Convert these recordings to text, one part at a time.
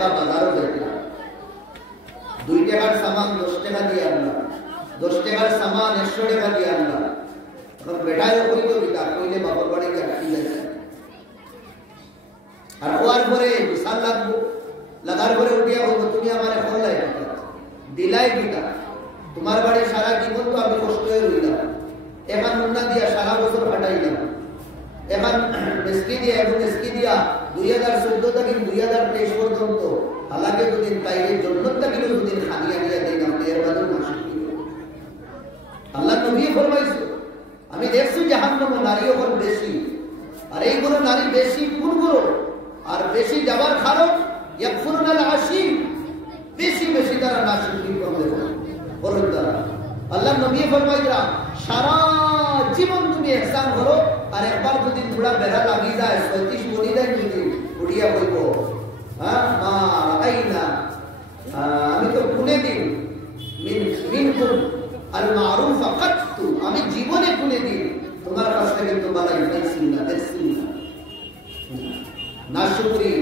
বাজারও যাইলাম, 2 টাকার সামান 10 টাকা দিয়ে আনলাম, 10 টাকার সামান 100 টাকা দিয়ে আনলাম। এখন বেটায়ও কইতো কিতা, কইলে বাবার বাড়ি কাটি যাচ্ছে। আর হওয়ার পরে বিশাল লাগবো, লাগার পরে উঠিয়া বলবো তুমি আমার ফলাই দিলাই কিতা, তোমার বাড়ি সারা জীবন তো আমি কষ্ট হয়ে রইলাম, এখন মুন্না দিয়া সারা বছর ফাটাইলাম, এখন মেসকি দিয়া এবং মেসকি দিয়া 2014 থেকে 2023 পর্যন্ত হালাকে দুদিন তাইরে জন্নতটা কিলো দুদিন খানিয়া দিয়া দিলাম, এর বাদে মাসিক আল্লাহ নবী ফরমাইছে আমি দেখছি জাহান্নাম নারী ওখান বেশি, আর এইগুলো নারী বেশি কোনগুলো, আর বেশি যাবার কারণ ইয়াকফুরুনাল আশির, বেশি বেশি তারা নাশকরি করে বলেন তারা। আল্লাহ নবী ফরমাইরা সারা জীবন তুমি ইহসান করো, আর একবার যদি থোড়া বেড়া লাগি যায় 36 বলি যায় যদি উড়িয়া বলব হ্যাঁ মা রাইনা, আমি তো কোনে দিন মিনকুম আল মারুফ ফাকাতু, আমি জীবনে কোনে দিন তোমার কাছ থেকে তো বালাই দেখছি না নাশকরি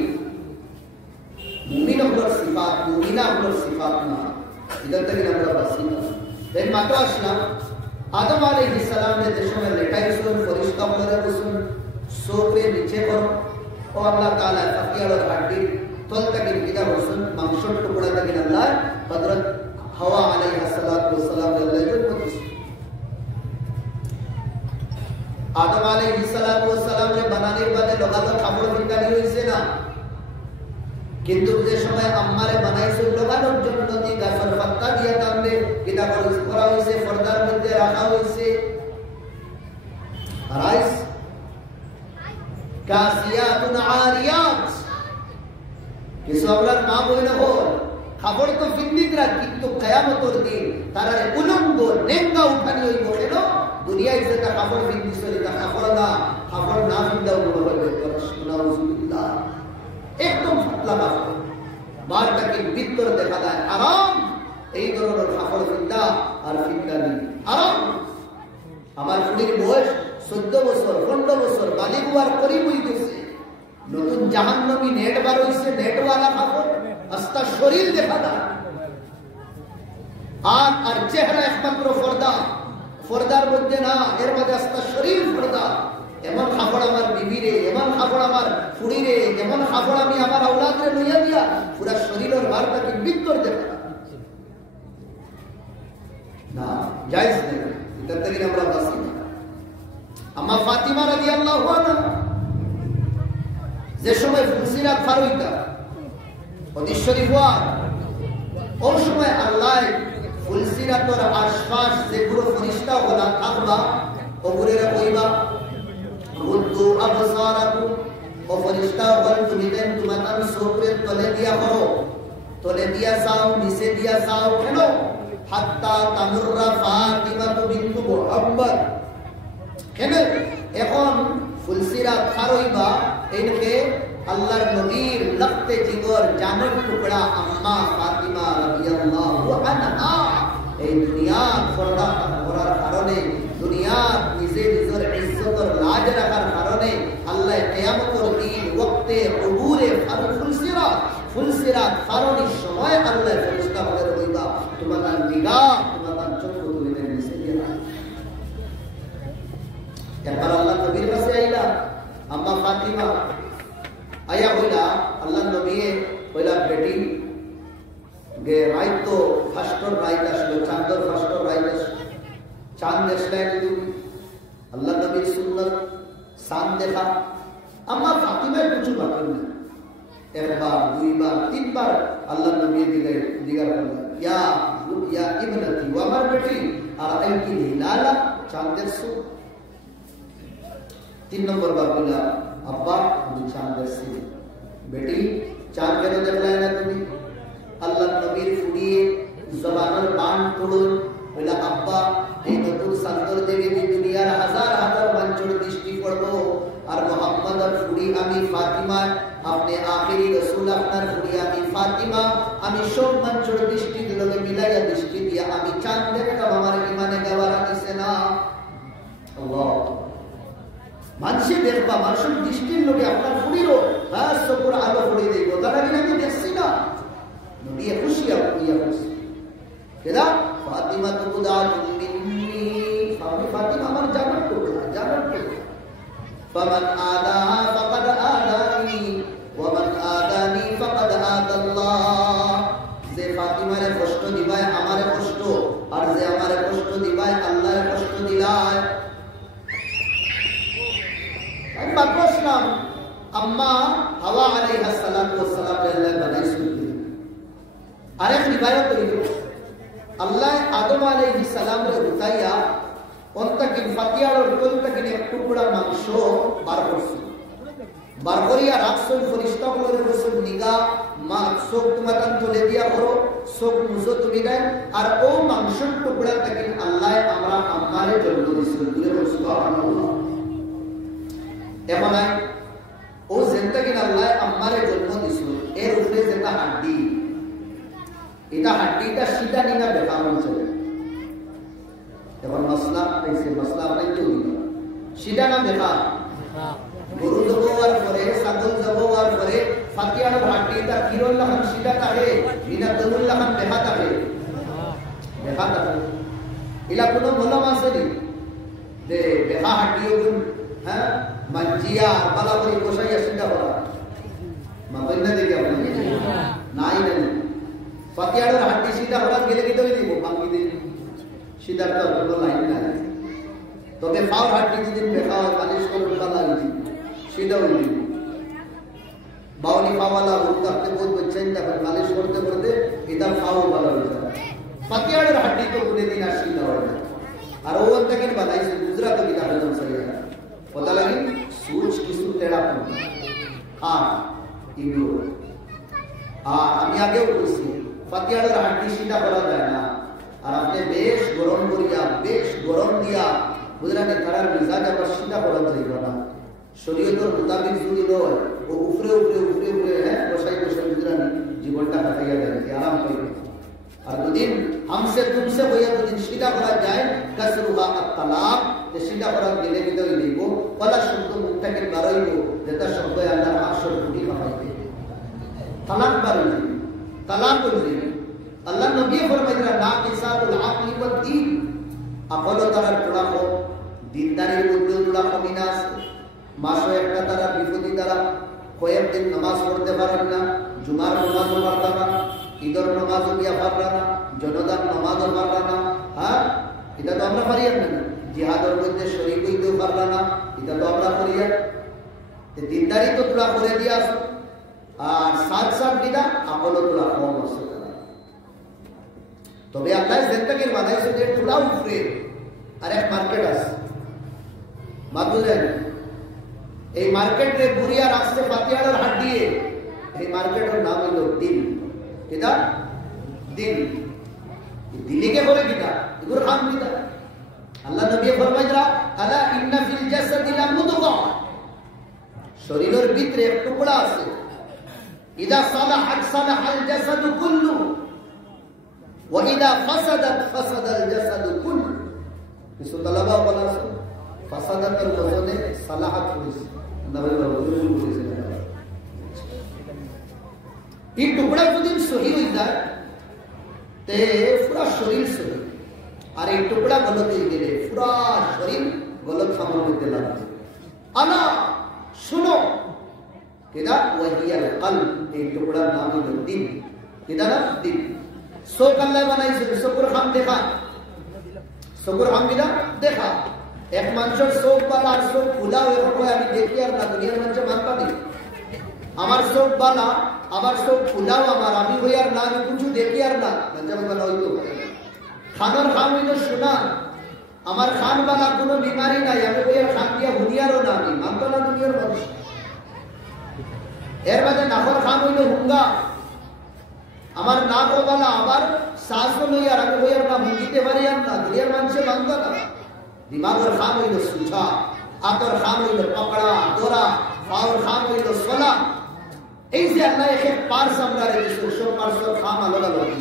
মুমিন হলোর সিফাত, মুমিনা হলোর সিফাত না, ইদার থেকে আমরা বাসি না। দেন মাত্র আসলাম আদম আলাইহিস সালামের যে সময় লেটাইছেন ফরিশতা বলে বসুন সোফে নিচে করো, ও আল্লাহ তাআলা তাকিয়ার হাড্ডি তল থেকে বিদা বসুন মাংসের টুকরা থেকে আল্লাহ হযরত হাওয়া আলাইহিস সালাতু ওয়াস সালাম আল্লাহর মধ্যে আদম আলাইহিস সালাতু ওয়াস সালামকে বানানোর বাদে লগাতার কাপড় বিন্দানি হইছে না, কিন্তু যে সময় আম্মারে বানাইছিল লাগানোর জন্য দি গাছের পাতা দিয়ে টানলে কিতা করা হয়েছে, পর্দার মধ্যে রাখা হয়েছে। রাইস কাসিয়াতুন আরিয়াত, কিছু আপনার মা বলে হো খাবার তো ফিন্দিকরা, কিন্তু কিয়ামতের দিন তারা উলঙ্গ নেঙ্গা উঠানি হইব কেন, দুনিয়ায় যেটা খাবার ফিন্দিছিল এটা খাবার না ফিন্দাও বলে সুবহানাল্লাহ, একদম ফাতলা কাপড়, বারটাকে ভিতর দেখা যায় আরাম, এই ধরনের কাপড় ফিন্দা আর ফিন্দানি আরাম। আমার ফুলির বয়স 14 বছর 15 বছর বালিগ হওয়ার করিব হয়ে গেছে, নতুন জাহান্নামী নেট বার হইছে, নেটওয়ালা কাপড়, আস্তা শরীর দেখা যায়, আর চেহারা একমাত্র পর্দা, পর্দার মধ্যে না, এর মধ্যে আস্তা শরীর পর্দা। এমন কাপড় আমার বিবিরে, এমন কাপড় আমার ফুড়িরে, এমন কাপড় আমি আমার আওলাদরে লইয়া দিয়া পুরা শরীরের বারটাকে ভিতর দেখা না জায়েজ নেই, এটা থেকে আমরা বাঁচি না। আম্মা ফাতিমা রাদিয়াল্লাহু আনহা যে সময় ফুলসিরাত ফারুইতা হাদিস শরীফ ওই সময় আল্লাহ ফুলসিরাতের আশপাশ যেগুলো ফেরেশতা ওরা থাকবা ওগুলোরে কইবা রুদ্দু আবসারাকুম, ও ফেরেশতা বল তুমি দেন তোমার চোখের তলে দিয়া করো, তলে দিয়া চাও, নিচে দিয়া চাও, কেন হাত্তা তামুররা ফাতিমা বিনতু মুহাম্মদ, কেন এখন ফুলসিরাত ফারইবা এনকে আল্লাহর নবীর লখতে জিগর জানের টুকরা আম্মা ফাতিমা রাদিয়াল্লাহু আনহা এই দুনিয়ার পর্দা করার কারণে, দুনিয়ার নিজের ইজ্জতের লাজ রাখার কারণে আল্লাহ কিয়ামতের দিন ওয়াক্তে উবুরে ফুলসিরাত ফারনির সময় আল্লাহ ফেরেশতা বলে কইবা তোমার নিগাহ, তোমার চক্ষু তুলে নিচে দিয়ে রাখ। একবার আল্লাহ নবীর কাছে আইলা আম্মা ফাতিমা আয়া হইলা, আল্লাহ নবী হইলা বেটি গে রাইত তো ফাস্টর রাইত আসলো, চাঁদর ফাস্টর রাইত আসলো, চাঁদ দেখলেন আল্লাহ নবীর সুন্নাত চাঁদ দেখা। আম্মা ফাতিমার কিছু বাকি না, একবার দুইবার তিনবার আল্লাহ নবী দিগার করলেন ইয়া ইবনাতি, ও আমার বেটি আর আইকি হিলালা, চাঁদ দেখছো? 3 নম্বর বার বললা আব্বা আমি চাঁদ দেখছি। বেটি চাঁদ কেন দেখলাই না তুমি? আল্লাহ নবীর ফুড়িয়ে জবানের বান তোড়ুন বললা আব্বা এই নতুন সান্দর দেবী দুনিয়ার হাজার হাজার মানুষের দৃষ্টি পড়বো, আর মোহাম্মদের ফুড়ি আমি ফাতিমা, আপনি আখিরি রাসূল, আপনার ফুড়ি আমি ফাতিমা, আমি সব মানুষের দৃষ্টি গুলোকে মিলাইয়া দৃষ্টি দিয়া আমি চাঁদ দেখতাম, আমার ইমানে গাওয়ারা দিছে না। আল্লাহ মানুষে দেখবা, মানুষের দৃষ্টির লোকে আপনার ফুড়িরও চোখের আলো ফুড়িয়ে দেব, তার আগে আমি দেখছি না, কেদা ফাতিমা তো কুদাতুন মিন্নি, ফাতিমা আমার জানার টুকরা, জানার টুকরা। ফামান আদাহা ফাকাদ আদানি ওয়া মান আদানি ফাকাদ আদাল্লাহ। যে ফাতিমারে কষ্ট দিবায় আমারে কষ্ট, আর যে আমারে কষ্ট দিবায় আল্লাহরে কষ্ট দিলায়। আমি বলছিলাম আম্মা হাওয়া আলাইহিস সালাতু ওয়াস সালাম আল্লাহ বানাইছিল। আরেক রিবায়াত হইল আল্লাহ আদম আলাইহিস সালামরে উঠাইয়া অন্তকিন ফাতিয়ার অন্তকিন এক টুকরা মাংস বার করছিল। বার করিয়া রাখছিল ফেরেশতাগুলোর রসুল নিগা মা চোখ তোমাকে তুলে দিয়া করো, চোখ মুছো তুমি দেন। আর ও মাংসের টুকরা থেকে আল্লাহ আমরা আম্মারে জন্ম দিছিল। সুবহানাল্লাহ। এখন ও জিন্দাগিন আল্লাহ আম্মারে জন্ম দিছিল, এর উপরে যেটা হাড্ডি, এটা হাড্ডিটা সিধা নিনা বেকার অঞ্চলে। এখন মশলা পেয়েছে, মশলা আপনার কেউ সিধা না বেকার। গরু জবাবার পরে, ছাগল জবাবার পরে ফাতিয়ার হাড্ডিটা কিরণ লাখান সিধা থাকে, বিনা তনুল লাখান বেহা থাকে, বেহা থাকে। এলা কোনো মলম আছে নি যে বেহা হাড্ডি হ্যাঁ মাঞ্জিয়া বালা করে বসাইয়া সিধা করা মাথায় না দেখি আপনি নাই নাই। ফাতিয়ার হাড্ডি সিধা করা গেলে কি তৈরি দিব বাকি দিন সিধার তো কোনো লাইন নাই। তবে পাও হাড্ডি যদি বেহা হয় মালিশ করে বালা দিই সিধা হয়ে দিব। বাউলি পাওয়ালা রূপ করতে বহুত বচ্চেন তখন মালিশ করতে করতে এটা পাও ভালো হয়ে যায়। ফাতিয়ার হাড্ডি তো কোনে দিন আর সিধা হয় না। আর ও থেকে বানাইছে গুজরাট কি দাঁড়ানো সরিয়া पता लगी सूच किसु तेरा पड़ता हाँ इग्लो हाँ আমি আগেও বলছি ফাতিয়ার হাড্ডি সিধা করা যায় না। আর আপনি বেশ গরম করিয়া বেশ গরম দিয়া বুঝলেন তার মিজাজ আবার সিধা করা যাইবে না। শরীয়তের মোতাবেক যদি নয় ও উপরে উপরে উপরে উপরে হ্যাঁ বসাই বসাই বুঝলেন জীবনটা কাটাইয়া যায় আরাম পাইবে। আর দুদিন हमसे तुमसे হইয়া দুদিন সিধা করা যায় কাসরুহা আত-তালাক, যে সিধা করা গেলে বিদয় দিব পলা শব্দ মুখ থেকে বাড়াইব যেটা শব্দ আল্লাহর আরশের গুটি খাইবে তালাক বাড়াইবে তালাক হইবে। আল্লাহ নবী ফরমাইলেন নাকিসাতুল আকলি ওয়াদ দ্বীন, আপল তারার তোলা হোক দিনদারির মধ্যে তোলা কমিনা আছে। মাসে একটা তারা বিপদি দ্বারা কয়েকদিন নামাজ পড়তে পারেন না, জুমার নামাজও পারতাম না, ঈদের নামাজও দিয়া পারলাম না, জনদার নামাজও পারলাম না। হ্যাঁ এটা তো আমরা পারি না। জিহাদের মধ্যে শরীক হইতেও পারলাম না, এটা তো আমরা করি। দিনদারি তো তোলা করে দিয়ে আসো। আর সাত সাত দিদা আপলো তোলা কম আছে। তবে আল্লাহ জিন্দেগির বানাইছে যে তোলা উপরে আর এক মার্কেট আছে বুঝলেন। এই মার্কেটে বুড়িয়া রাখছে ফাতিয়ার হাড্ডি, এই মার্কেটের নাম হইল দিল। কিটা দিল, দিলিকে বলে কিটা এগুলো খাম কিটা। আল্লাহ নবী ফরমাইরা আলা ইন্না ফিল জাসাদি লামুদগা, শরীরের ভিতরে এক টুকরা আছে। ইদা সালাহাত সালাহাল জাসাদু কুল্লু ওয়া ইদা ফাসাদাত ফাসাদাল জাসাদু কুল্লু। কিছু তালাবা বলা আছে ফাসাদাতের বদলে সালাহাত হইছে, নবী বলেছেন এই টুকরা যদি সহি হয়ে যায় তে পুরা শরীর সহি। আর এই টুকরা গলত হয়ে গেলে পুরা শরীর গলত খামার মধ্যে লাগবে। আলা শুনো কেদা ওয়াহিয়াল কলব, এই টুকরার নাম হলো দিল। কেদা না দিল। চোখ আল্লাহ বানাইছে, চোখের খাম দেখা, চোখের খাম কিনা দেখা। এক মানুষের চোখ বালা আর চোখ খোলা হয়ে আমি দেখি আর না দুনিয়ার মানুষ মানতা নেই। আমার চোখ বালা আমার চোখ খোলাও আমার, আমি হই আর না, আমি কিছু দেখি আর না বালা হইতো। খানোর খাম হইল শোনা, আমার খান বালা কোনো বিমারি নাই, আমি হই আর খান দিয়া হুনিয়ারও না, আমি মানতো না দুনিয়ার মানুষ। এর মাঝে নাকর খাম হইল হুঙ্গা, আমার নাক বালা আবার শ্বাসও লই আর আমি হই আর না হুঙ্গিতে পারি আর না, দুনিয়ার মানুষে মানতো না। দিমাগের খাম হইল সুছা, হাতের খাম হইল পকড়া দোরা, পাওয়ার খাম হইল সোলা। এই যে আল্লাহ এক পার্স আমরা রেখেছি, সব পার্সের খাম আলাদা আলাদা।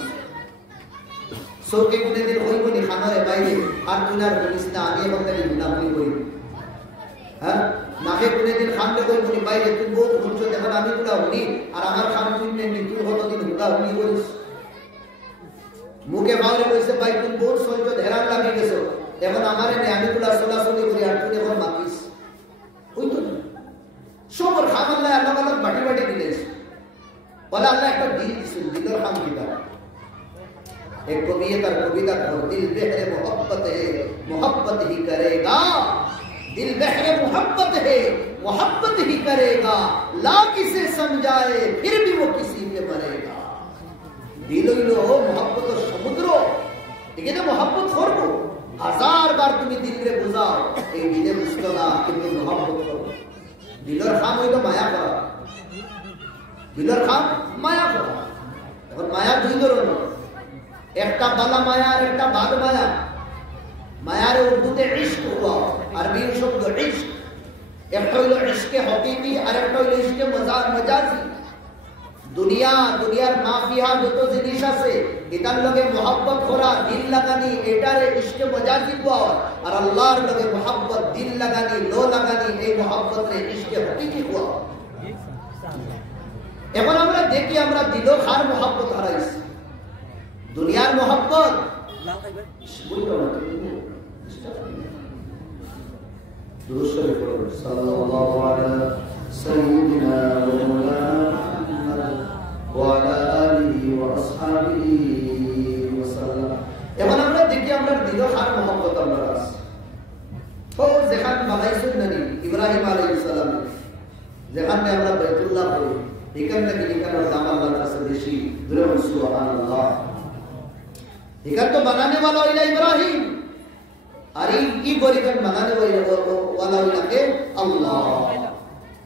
চৌকে কোনদিন হইব নি খানারে বাইরে আর তুনার বলিস না আমি এখন তাহলে গুণাগুলি করি। হ্যাঁ নাকে কোনদিন খানলে হইব নি বাইরে তুই বহুত ঘুরছ দেখেন আমি গুণা হলি আর আমার খান তুই নেই তুই কতদিন গুণাগুলি করিস। মুখে বাউলে কইছে ভাই তুমি বহুত সহ্য হেরান লাগি গেছো এখন আমারে নে আমি গুলা সোলাসলি করে আর তুই এখন মাতিস ওই তো সবর খাম আল্লাহ আল্লাহ বাটি বাটি দিলেস বলে আল্লাহ একটা দিল দিছেন দিলের খাম দিবা एक कवियतर कविता को दिल बहरे मोहब्बत ही करेगा दिल बहरे मोहब्बत ही करेगा ला किसे समझाए फिर भी वो किसी पे मरेगा दिल लो मोहब्बत समुद्र ठीक है ना मोहब्बत করবো হাজার বার তুমি দিলরে বুঝাও এই দিলে বুঝতো না কিন্তু মোহব্বত করো দিলের খাম হইলো মায়া করা দিলের খাম মায়া করা এখন মায়া দুই ধরনের একটা বালা মায়া আর একটা বাদ মায়া মায়ার উর্দুতে ইশক হুয়া আরবি শব্দ ইশক একটা হলো ইশকে হকিকি আর একটা হলো ইশকে মজাজি দুনিয়ার মাফিয়া যত জিনিস আছে এটার লগে মোহাব্বত করা দিল লাগানি এটারে ইশকে মজাজি হুয়া আর আল্লাহর লগে মোহাব্বত দিল লাগানি লো লাগানি এই মোহাব্বতে ইশকে হকিকি হুয়া এখন আমরা দেখি আমরা দিলো খার মোহাব্বত হারাইছি दुनियार मोहब्बत सल्लल्लाहु अलैहि सय्यिदिना व मौलाना व अला आलिहि व আসহাবিহি ওয়া সাল্লাম এখন আমরা দেখি আমরা দিলো খার মোহব্বত আমরা আছে তো যেখান বানাইছেন নবী ইব্রাহিম আলাইহিস সালাম যেখানে আমরা বাইতুল্লাহ করি এখান থেকে এখানে দাম আল্লাহর কাছে বেশি ধরে সুবহানাল্লাহ इधर तो बनाने वाला इला इब्राहिम अरे की गोरीगन बनाने वाला इला के अल्लाह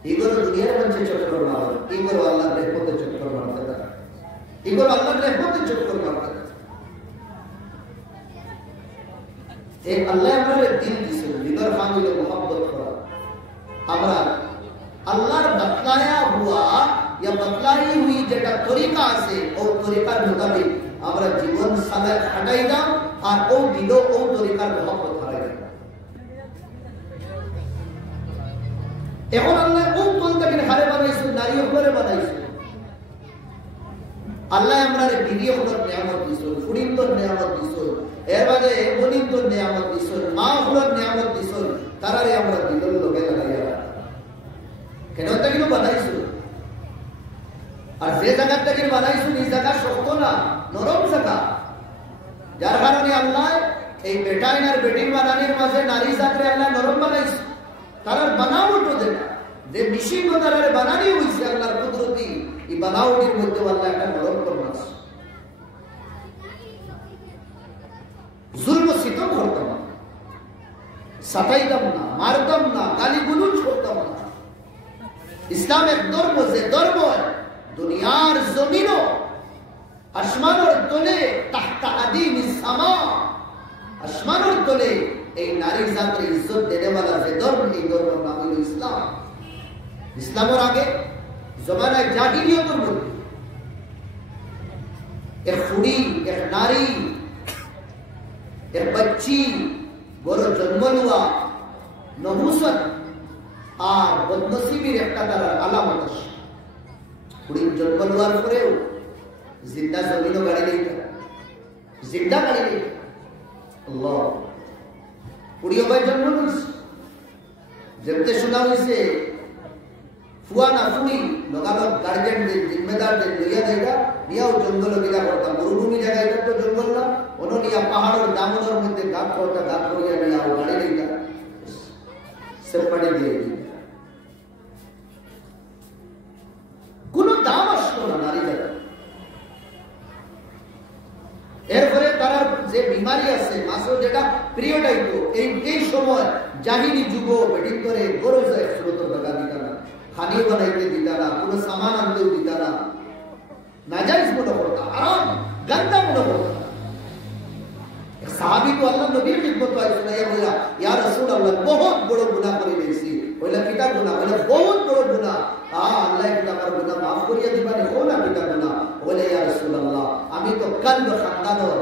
इगोर दुनिया मंचे चक्कर मारता इगोर अल्लाह रहमत चक्कर मारता इगोर अल्लाह रहमत चक्कर मारता एक अल्लाह हमारे दिल दिसे दिलर खान इले मोहब्बत करा हमरा अल्लाह बतलाया हुआ या बतलाई हुई जेटा तरीका আছে ও তরিকার মোতাবেক আমরা জীবন সালায় খাটাই দাও আর ও দিল ও তরিকার মোহাম্মত হারাই দাও এখন আল্লাহ ও তলটাকে হারে বানাইছে নারী উপরে বানাইছে আল্লাহ আমরারে বিবিয়ে হলোর নিয়ামত দিছো ফুরিন্দর নিয়ামত দিছো এর বাদে বনিন্দর নিয়ামত দিছো মা হলোর নিয়ামত দিছো তারারে আমরা দিলর লগে লাগাইয়া কেন তাকে বানাইছো আর যে জায়গাটাকে বানাইছো এই জায়গা শক্ত না নরম জায়গা যার কারণে আল্লাহ এই বেটাইন আর বেটির বানানোর মাঝে নারী জাতরে আল্লাহ নরম বানাইছে তার বানাওটো যেটা যে মিশিং তারারে বানানি হইছে আল্লাহর কুদরতি এই বানাওটির মধ্যে আল্লাহ একটা নরম করছে জুলম সিতম করতাম না সাতাইতাম না মারতাম না গালি গুলুজ করতাম না ইসলাম এক ধর্ম যে ধর্ম দুনিয়ার জমিনও আসমানের তলে তাহতা আদিমিস সামা আসমানের তলে এই নারী জাতের ইজ্জত দেনে वाला যে ধর্ম এই ধর্মের নাম হলো ইসলাম ইসলামের আগে জমানায় জাহিলিয়তের মধ্যে এক ফুড়ি এক নারী এক বাচ্চি বড় জন্ম লওয়া নহুসত আর বদনসিবির একটা তার আলামত আছে ফুড়ির জন্ম লওয়ার পরেও जिंदा जमीनों गाड़ी नहीं था जिंदा गाड़ी नहीं अल्लाह पुड़ियों भाई जन्म लुस जबते सुना उसे फुआ ना फुड़ी लोगा लोग गार्जियन दे जिम्मेदार दे लिया देगा निया वो जंगल गिरा करता मरुभूमि जगह इधर तो जंगल ना उन्होंने या पहाड़ और दामोदर में ते गाप करता गाप करिया निया वो गाड़ी नहीं था सब पड़े दिए कुनो दाम असलो ना नारी जाता এরপরে তার যে বিমারি আছে মাসো যেটা পিরিয়ড আইতো এই সময় জাহিলি যুগ বেটিং করে গরজ যায় স্রোত লাগা দিতা না খানি বানাইতে দিতা না কোনো সামান আনতে দিতা না নাজায়েজ মনে করতা আরাম গন্দা মনে করতা সাহাবী তো আল্লাহ নবীর খিদমত পাইছে না বলা ইয়া রাসূলুল্লাহ বহুত বড় গুনাহ করে দিয়েছি ওইলা কিটা গুনাহ ওইলা বহুত বড় গুনাহ আল্লাহ কি আমার গুনাহ maaf করিয়া দিবানি কোনা কিটা গুনাহ বলে ইয়া রাসূলুল্লাহ আমি তো কলব খানদানোর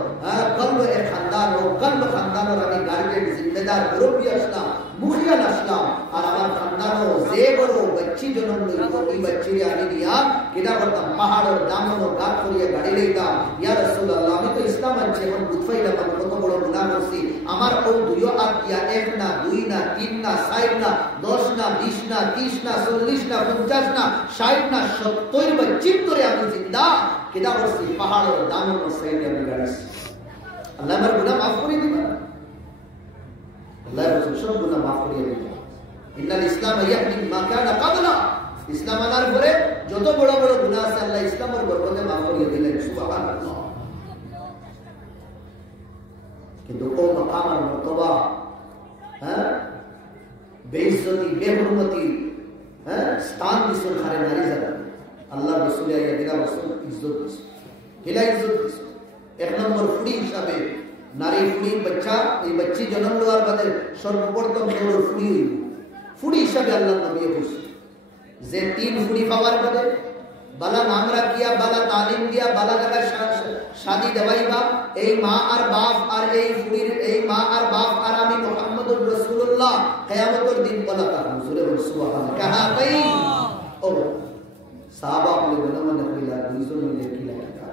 কলব এর খানদান ও কলব খানদানোর আমি গার্জিয়ান জিম্মেদার মুরব্বি আসলাম মুখিয়াল আসলাম আর আমার খানদানো যে বড় বাচ্চি জন্ম লইতো এই বাচ্চিরে আমি নিয়া কিটা করতাম পাহাড়ের দামনো গাছ করিয়া গাড়ি লইতাম ইয়া রাসূলুল্লাহ আমি তো ইসলাম এখন বুঝাইলাম আমি কত বড় গুনাহ করছি আমার ও দুইও আর দিয়া 1 না 2 না 3 না 4 না 10 না 20 না 30 না 40 না 50 না 60 না 70 বা 70 আমি জিন্দা কেদা করছি পাহাড়ের দামন সাইডে আমি গাড়ছি আল্লাহ আমার গুনাহ মাফ করে দিবেন আল্লাহ রাসূল সব গুনাহ মাফ করে দিবেন ইন্নাল ইসলাম ইয়াহদি মা কানা ক্বাবলা ইসলাম আনার পরে যত বড় বড় গুনাহ আছে আল্লাহ ইসলামের বরকতে মাফ করে দিলেন সুবহানাল্লাহ কিন্তু ও মাকাম আর মর্তবা হ্যাঁ বেইজ্জতি বেহুরমতি হ্যাঁ স্থান দিছেন খারে নারী জাতি আল্লাহ রাসূল আইয়া দিলা রাসূল ইজ্জত দিছে হিলা ইজ্জত দিছে এক নম্বর ফুড়ি হিসাবে নারী ফুড়ি বাচ্চা এই বাচ্চি জন্ম লওয়ার বাদে সর্বপ্রথম দৌড় ফুড়ি হইল ফুড়ি হিসাবে আল্লাহ নবী বলছে যে 3 ফুড়ি পাওয়ার বাদে বালা নাম রাখিয়া বালা তালিম দিয়া বালা জায়গা শাদি দেওয়াইবা এই মা আর বাপ আর এই ফুড়ির এই মা আর বাপ আর আমি মুহাম্মদুর রাসূলুল্লাহ কিয়ামতের দিন বলা তার হুজুরে বল সুবহান কাহা তাই ও সাহাবা বলে বলে মনে হইলা দুইজন মিলে কি লাগা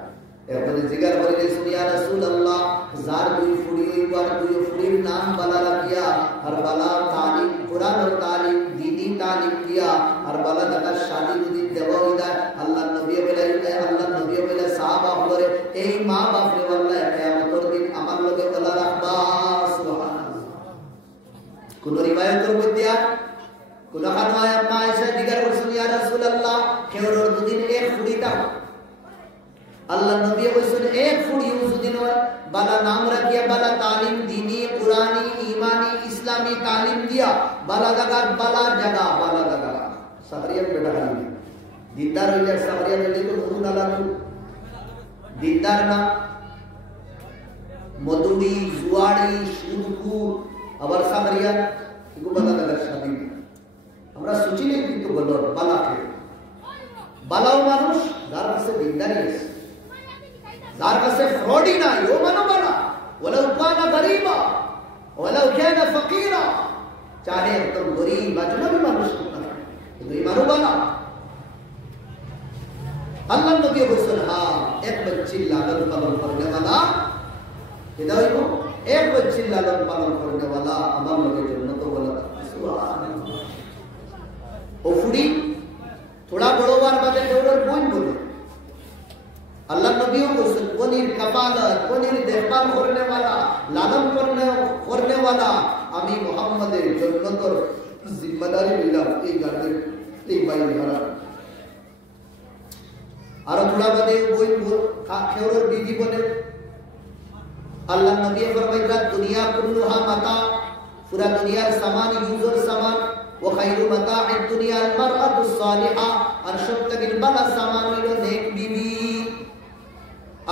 এরপরে জিগার বলে ইয়া রাসূলুল্লাহ যার দুই ফুড়ি হইবার দুই ফুড়ির নাম বালা রাখিয়া আর বালা তালিম কোরআনের তালিম দ্বীনি তালিম দিয়া আর বালা জায়গা শাদি যদি দেওয়া হইলা আল্লাহ নবী বলে সাহাবা বলে এই মা বাপ রে আল্লাহ কিয়ামতের দিন আমার লগে বলা রাখবা সুবহানাল্লাহ কোন রিওয়ায়াতের মধ্যে কোন খানওয়ায়াত মা আয়েশা জিজ্ঞাসা করছেন ইয়া রাসূলুল্লাহ কেউর দুদিন এক ফুড়িটা আল্লাহ নবী বলেছেন এক ফুড়ি যদি নয় বালা নাম রাখিয়া বালা তালিম দ্বীনি কুরআনি ঈমানি ইসলামী তালিম দিয়া বালা জায়গা সাহরিয়া বেটা হালি দিনদার হইলে সাহরিয়া হইলে তো মধু নালাদু দিনদার না মধুরি জুয়াড়ি সুদপুর আবার সাহরিয়া এগুলো বালা জায়গার শাদি আমরা সুচিলে কিন্তু বলো বালাকে বালাও মানুষ যার কাছে দিনদারি আছে যার কাছে ফ্রডি নাই ও মানো বালা ওলাউ কানা গরীবা ওলাউ কানা ফকিরা চাহে একদম গরীব আজনবী মানুষ কিন্তু ইমানও বালা আল্লাহ নবী বলেছেন হ্যাঁ এক বচ্চি লালন পালন করনে वाला এটা হইল এক বচ্চি লালন পালন করনে वाला আমার নবীর জন্য তো বলা সুবহানাল্লাহ ও ফুড়ি थोड़ा बड़ो बार बादे देवर बोल बोले अल्लाह नबियों को पनीर कपालत पनीर देखभाल करने वाला लालन करने वाला আমি মুহাম্মাদের জান্নাতের জিম্মাদারি নিলাম এই গাড়ি এই বাইরে হারা আর थोड़ा বাদে ওই খেওরের বিধি বলে আল্লাহ নবী ফরমাইলা দুনিয়া কুল্লুহা মাতা পুরা দুনিয়ার সামান ইউজর সামান وخير متاع الدنيا المرأة الصالحة আর সবথেকে ভালো সামান হলো নেক বিবি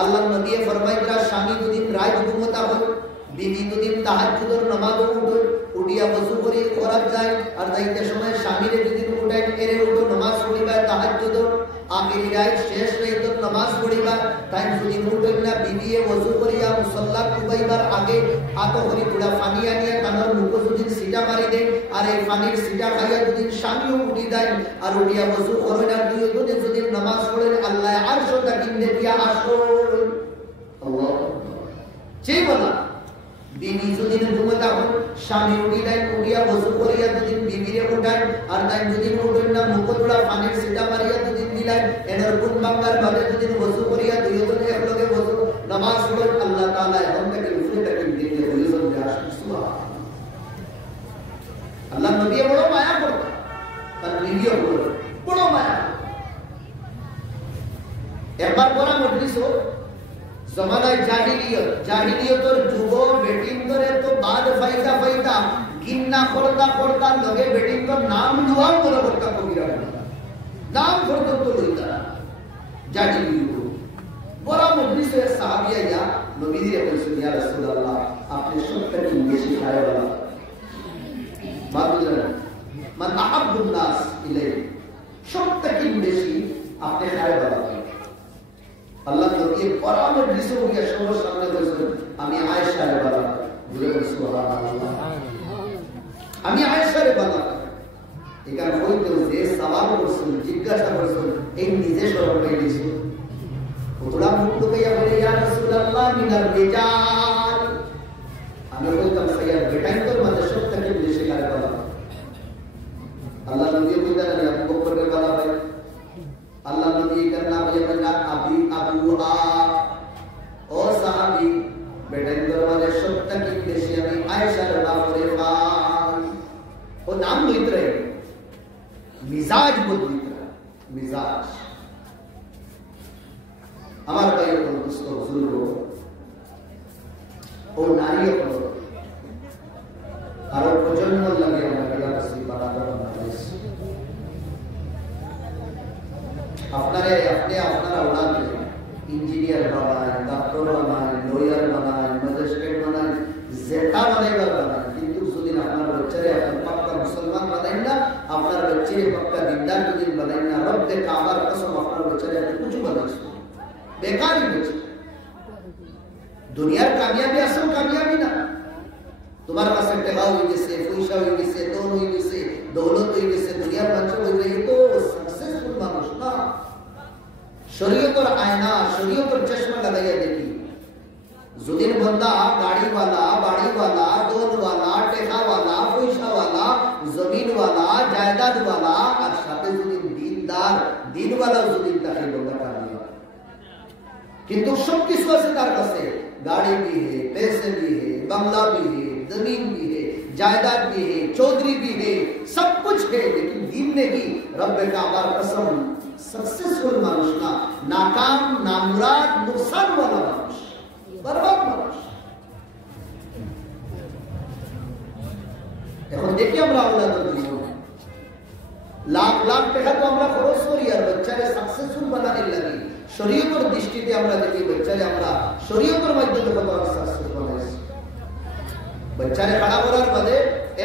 আল্লাহ নবী ফরমাইলা স্বামী দুদিন রাত ঘুমোতা হয় বিবি দুদিন তাহাজ্জুদের নামাজ উঠিয়া ওযু করে করা যায় আর যাইতে সময় স্বামীরে দুদিন উঠাই এরে উঠো নামাজ পড়িবা তাহাজ্জুদ আখির রাত শেষ রাত নামাজ পড়িবা তাই যদি উঠেন না বিবিয়ে ওযু করিয়া মুসাল্লা কুবাইবার আগে আতো হরি পুরা পানি আনিয়া তানোর মুখ যদি সিটা মারি দেন আর এই পানির সিটা খাইয়া যদি স্বামীও উঠি দেন আর উঠিয়া ওযু করেন আর দুই দুদিন যদি নামাজ পড়েন আল্লাহ আরশটা কিনে দিয়া আসল আল্লাহ যে বলা বিবি যদি ঘুমোতা হয় স্বামী উঠি দেন উঠিয়া ওযু করিয়া যদি বিবিরে উঠান আর তাই যদি উঠেন না মুখ তোলা পানির সিটা মারিয়া যদি দিলেন এর গুণ বাংলার ভাবে যদি ওযু করিয়া দুইজন একলগে ওযু নামাজ পড়েন আল্লাহ তাআলা এখন থেকে উফরে থেকে দিতে বলেছেন যে সুবহানাল্লাহ আল্লাহ নবী বড় মায়া করতেন তার ভিডিও বড় মায়া একবার বড় মজলিস জমানায় জাহিলিয়তের যুব বেটিং ধরে তো বাদ ফাইদা ফাইদা গিন্না করতা লগে বেটিং তো নাম দুয়াও বলে করতা কবিরা নাম করতে তো লইতা জাহিলিয়ত বড় মজলিস এর সাহাবিয়া ইয়া নবীজি বলেছেন ইয়া রাসূলুল্লাহ আপনি সবথেকে বেশি খায় বলা মাদুজান মান আহাব্বুন নাস ইলাইহি সবথেকে বেশি আপনি খায় বলা আল্লাহ নবী পরামর্শ দিয়েছে ওকে সবার সামনে বলেছেন আমি আয়েশারে বলা বলে সুবহানাল্লাহ আমি আয়েশারে বলা এখানে হইতো যে সওয়াল করছেন জিজ্ঞাসা করছেন এই নিজে স্মরণ করে দিয়েছে थोड़ा मुख लुकाइया बोले या रसूलल्लाह मिनर रिजाल हमें বলতাম সৈয়দ বেটাই তোর মধ্যে সত্যকে বেশি করে বলা আল্লাহ নবী কইতা না আবু বকরের বলা ভাই আল্লাহ নবী का नाम ये बना अभी अबूहा ओ साहबी बेटाई তোর মধ্যে সত্যকে বেশি আমি আয়েশার বাপরে পাই वो नाम लुइत रहे मिजाज बदलित रहा मिजाज हमारे भाई को दोस्तों बुजुर्ग और नारियों को और प्रजन्म लगे हमारे बसी बराबर बांग्लादेश अपने अपना औलाद इंजीनियर बनाए डॉक्टर बनाए लॉयर बनाए मजिस्ट्रेट बनाए जेटा बनेगा बनाए किंतु सुदिन अपना बच्चे पक्का मुसलमान बनाएगा अपना बच्चे पक्का दीनदार दिन बनाएगा रब के काबर कसम अपना बच्चे कुछ बनाएगा बेकार ही बच्चे दुनिया कामयाबी असल कामयाबी ना तुम्हारे पास टेका हुई से पैसा हुई से दोनों हुई से दौलत हुई से दुनिया बच्चे हो गई तो सक्सेसफुल मानुष ना शरीयत और आईना शरीयत और चश्मा लगाया देखी जुदिन बंदा गाड़ी वाला बाड़ी वाला दोन वाला टेका वाला पैसा वाला जमीन वाला जायदाद वाला और साथे जुदिन दीनदार दिन वाला जुदिन ताकि लोग कर लिया किंतु सब किस वजह से तार से गाड़ी भी है पैसे भी है बंगला भी है जमीन भी है जायदाद भी है चौधरी भी है सब कुछ है लेकिन दीन ने ही रब का अमर कसम सक्सेसफुल मानुष ना नाकाम नामुराद नुकसान वाला मानुष बर्बाद मानुष এখন দেখি আমরা আওলাদের জীবন লাখ লাখ টাকা তো আমরা খরচ করি আর বাচ্চাকে সাকসেসফুল বানানোর লাগি শরীয়তের দৃষ্টিতে আমরা দেখি বাচ্চাকে আমরা শরীয়তের মাধ্যমে কত সাকসেসফুল বানাইছি বাচ্চাকে খাড়া করার বাদে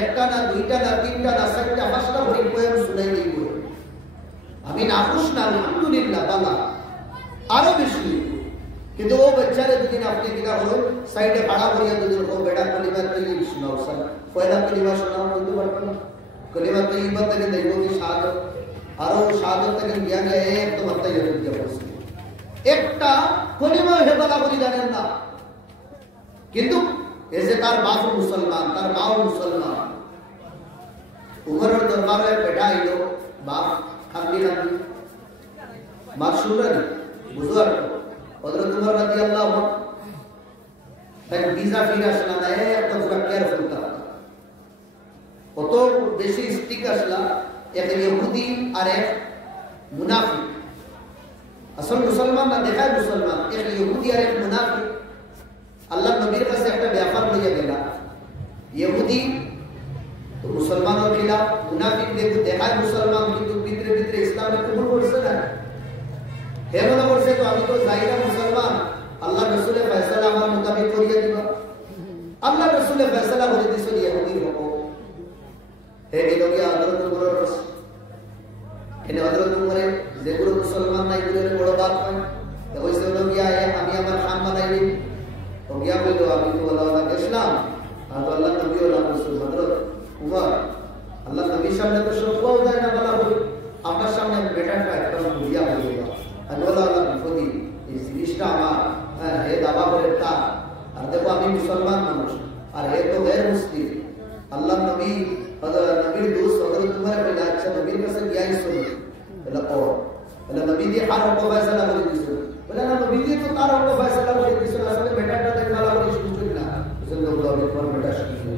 একটা না দুইটা না তিনটা না চারটা পাঁচটা ভরি পোয়েম শুনাই দিই আমি নাখুশ না আলহামদুলিল্লাহ বালা আরো বেশি কিন্তু ও বাচ্চারে দুদিন আপনি কিনা হলো সাইডে খাড়া করিয়া দুদিন ও বেটা কলিমা তৈয়ব শোনাও স্যার পয়লা কলিমা শোনাও বলতে পারবেন না कलिमा तय्यबा तक देखो कि शाहादत और वो शाहादत तक दिया गया एक तो मतलब ये दिया बस एकटा कलिमा है बला बोली जाने ना किंतु ऐसे तार बाप मुसलमान तार माँ मुसलमान उमर और दरबार में बैठा ही लो बाप खाली ना माशूरा नहीं बुजुर्ग हज़रत उमर रज़ी अल्लाह अन्हु तक वीजा फिरा सुनाना है तो पूरा केयरफुल था কত বেশি স্টিক আসলা এক ইহুদি আর এক মুনাফিক আসল মুসলমান না দেখায় মুসলমান এক ইহুদি আর এক মুনাফিক আল্লাহ নবীর কাছে একটা ব্যাপার লইয়া গেলা ইহুদি তো মুসলমানের খিলাফ মুনাফিক দেখো দেখায় মুসলমান কিন্তু ভিতরে ভিতরে ইসলামে কবুল করছে না হে মনে করছে তো আমি তো যাইরা মুসলমান আল্লাহ রাসূলের ফয়সালা আমার মোতাবেক করিয়া দিবা আল্লাহ রাসূলের ফয়সালা করে দিছে ইহুদির হুকুম हजरत उमर जेगुलो मुसलमान নাই গুলোর বড় বাপ হয় তো ওই সব লোক আয়ে আমি আমার খান বানাইলি তো গিয়া বলল আমি তো আল্লাহ ইসলাম আর আল্লাহ নবী ওলা রাসূল হযরত উমর আল্লাহ নবী সামনে তো সব পাও যায় না বলা বলি আপনার সামনে বেটাটা একদম বুঝিয়া বলল আর আল্লাহ বিপদি এই জিনিসটা আমার হে দাবা করে তা আর দেখো আমি মুসলমান মানুষ আর হে তো গैर মুসলিম আল্লাহ নবী हज़रत नबी दोस्त हज़रत उमर पे अच्छा नबी का से क्या ही सुन बोला और बोला नबी दी हर को फैसला बोली दिसो बोला ना नबी दी तो तार को फैसला बोली दिसो असले बेटा टा देखना बोली शुरू ना उसे लोग अभी पर बेटा शुरू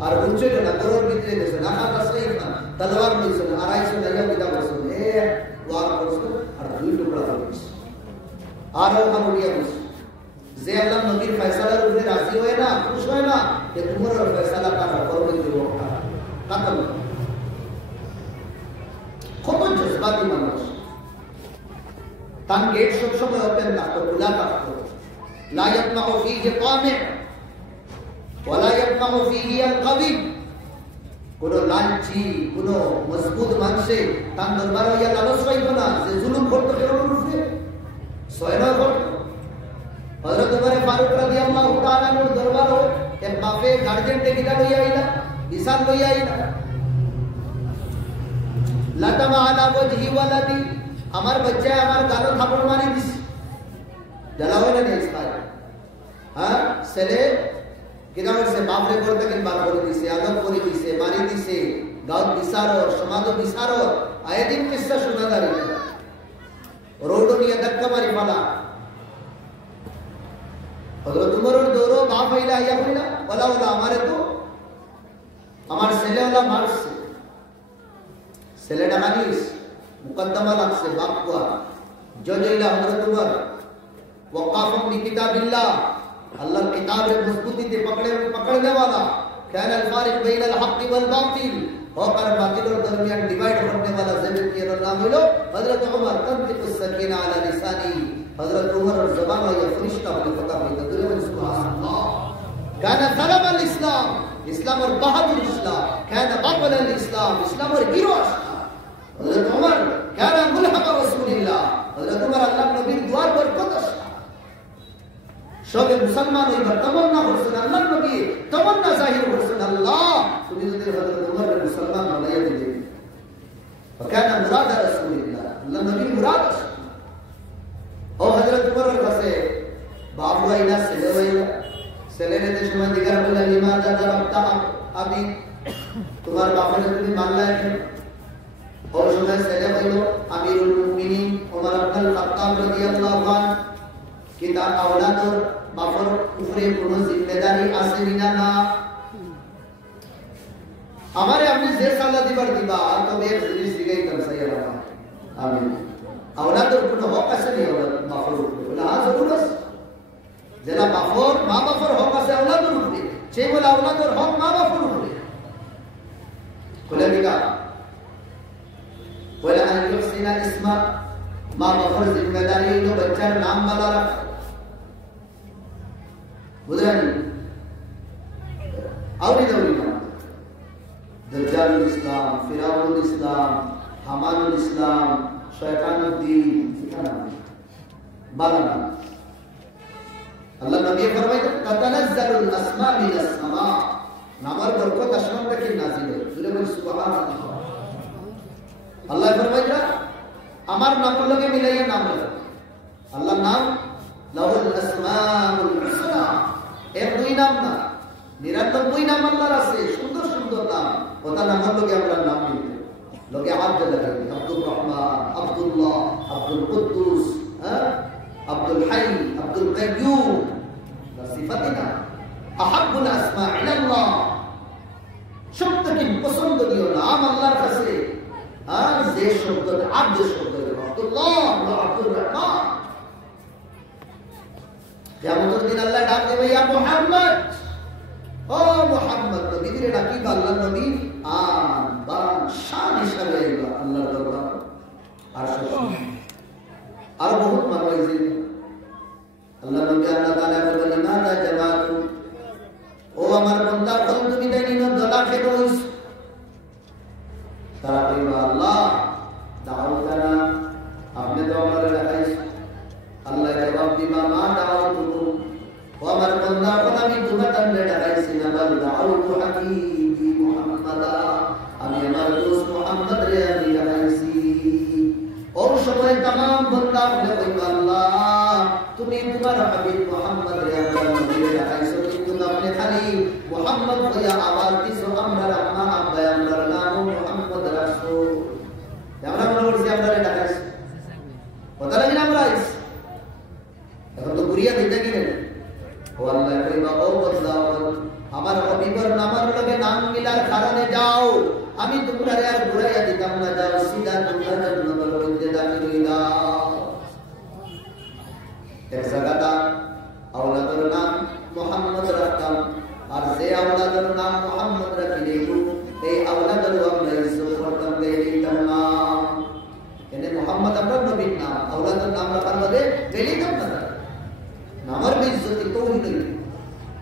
और उनसे ना करोड़ मित्र दिसो ना ना सही ना तलवार दिसो आराई से नया किताब दिसो ए वार दिसो और दुई टुकड़ा दिसो आरो हमरिया दिसो जे अल्लाह नबी फैसला ऊपर राजी होए ना खुश होए ना कि तुम्हारा फैसला का फर्ज दियो कतल কত জজবাতি মানুষ তার গেট সব সময় ওপেন থাকতো খোলা থাকতো লা ইয়াতমাউ ফীহি কামি ওয়ালা ইয়াতমাউ ফীহি আল-কবি কোন লাঞ্চি কোন মজবুত মানুষে তার দরবারে ইয়া লালচ পাইতো না যে জুলুম করতে কেউ রুফে সয়না করতো হযরত উমর ফারুক রাদিয়াল্লাহু তাআলা এর দরবারে এক বাপে গার্জেন তে গিলা লইয়া আইলা বিশাল লইয়া আইলা লাতামা আলা ওয়াজহি ওয়ালাদি আমার বাচ্চা আমার গালো থাপড় মারি দিছে জ্বালা হয় না নিয়ে খায় হ্যাঁ ছেলে কিনা করছে বাপরে করতে কিন্তু বার করে দিছে আদব করে দিছে মারি দিছে গাঁও বিচারো সমাজ বিচারো আয়েদিন কিসা শোনা দাঁড়িয়ে রোড নিয়ে ধাক্কা মারি পালা হযরত উমরের দৌড় বাপ হইলা আইয়া হইলা বলা বলা আমারে তো আমার ছেলে ওলা মারছে ছেলেটা মারিস মুকদ্দমা লাগছে বাপ কোয়া জজইলা হযরত উমর ওয়াকাফুম বিকিতাবিল্লাহ अल्लाह किताब में मजबूती से पकड़ने वाला कैन अल फारिक बैन अल हक वल बातिल होकर बातिल और दरमियान डिवाइड करने वाला जमीन के नाम लो हजरत उमर तंतिक सकीना अला लिसानी हजरत उमर और जुबान और ये फरिश्ता को पता है तो सुभान अल्लाह कैन खरब अल इस्लाम इस्लाम और बहादुर इस्लाम कैन बातल अल इस्लाम इस्लाम और गिरोह हजरत उमर कैन मुल्हम रसूलुल्लाह हजरत उमर अल्लाह नबी द्वार पर कदस সবে মুসলমান হইবার তমন্না করছেন আল্লাহ নবী তমন্না জাহির করছেন আল্লাহ তুমি যদি হযরত উমর মুসলমান বানাইয়া দিলে وكان مراد رسول الله আল্লাহ নবী মুরাদ ও হযরত উমরের কাছে বাবু আইনা ছেলে হইলা ছেলের সময় দিগার বলে লিমাজা দারাবতা আবি তোমার বাপের তুমি মানলা কেন ওই সময় ছেলে হইল আমিরুল মুমিনিন ওমর ইবনে খাত্তাব রাদিয়াল্লাহু আনহু कि तार औलाद और बापर ऊपरे कोनो जिम्मेदारी আছে না না আমারে আপনি যে সালা দিবার দিবা তো বে জিনিস দিগাই কর সাইয়া আমিন औलादর কোনো হক আছে নি औलाद বাপর উপরে না জরুর আছে যারা বাপর মা বাপর হক আছে औलादর উপরে সেই বলে औलादর হক মা বাপর উপরে বলে দিগা বলে আন ইউসিনা ইসমা মা বাপর জিম্মেদারি হলো বাচ্চার নাম বলা রাখা বুঝলেন আউরি দাউরি না দাজ্জালুল ইসলাম ফিরাউনুল ইসলাম হামানুল ইসলাম শয়তানুদ দ্বীন ঠিকানা বালানা আল্লাহ নবী ফরমাইতেন তাতানাজ্জালুল আসমা মিনাস সামা নামের বরকত আসমান থেকে নাযিল হয় বলে বল সুবহানাল্লাহ আল্লাহ ফরমাইরা আমার নামের লগে মিলাইয়া নাম রাখো আল্লাহর নাম লাহুল আসমাউল হুসনা এক দুই নাম না 99 নাম আল্লাহর আছে সুন্দর সুন্দর নাম ওটা নামের লগে আমরা নাম দিই লগে আব্দ লাগাই আব্দুর রহমান আব্দুল্লাহ আব্দুল কুদ্দুস আব্দুল হাই আব্দুল কাইয়ুম সিফাতিনা আহাব্বুল আসমা ইলাল্লাহ সবথেকে পছন্দনীয় নাম আল্লাহর কাছে আর যে শব্দ আব্দ শব্দ আব্দুল্লাহ আব্দুর রহমান কিয়ামতের দিন আল্লাহ ডাক দেবে ইয়া মুহাম্মদ ও মুহাম্মদ নবী রে ডাকি আল্লাহ নবী আন বান শান হিসাবে আল্লাহর দরবার আর আর বহুত মানবাইছে আল্লাহ নবী আল্লাহ তাআলা বলেন মাদা জামাতু ও আমার বান্দা কোন তুমি জানিনো দলা খেতে হইছ তারা বলল আল্লাহ দাউতানা আপনি তো আমাদের রাখাইছ আল্লাহ জবাব দিবা মা দাউতুকু ও আমার বান্দা কোন আমি তোমাদের রাখাইছি না বল দাউতু হাবিবি মুহাম্মাদা আমি আমার দোস্ত মুহাম্মদ রে আমি রাখাইছি और समय तमाम बंदा बोले भाई अल्लाह तुम्हें तुम्हारा हबीब मोहम्मद रे अल्लाह नबी रे ऐसो तुम अपने खाली मोहम्मद भैया आवाज दी सो हमरा अम्मा अब्बा हमरा नाम मोहम्मद रसूल আমরা মনে করছি আমরা এটা খাইছি কথা লাগে না আমরা এখন তো বুড়িয়া দিতে কি নেই ও আল্লাহ কইবা ও বদলা আমার হবিবের নামের লগে নাম মিলার কারণে যাও আমি তোমরা আর ঘুরাইয়া দিতাম না যাও সিধা তোমরা জান্নাতের মধ্যে দাখিল হইলা এক জায়গাটা আওলাদের নাম মুহাম্মদ রাখতাম আর যে আওলাদের নাম মুহাম্মদ রাখিলে এই আওলাদের আমরা ইজ্জত করতাম দিতাম না এনে মুহাম্মদ আমরা নবীর নাম আওলাদের নাম রাখার মধ্যে দিতাম না নামের ইজ্জত তো হইল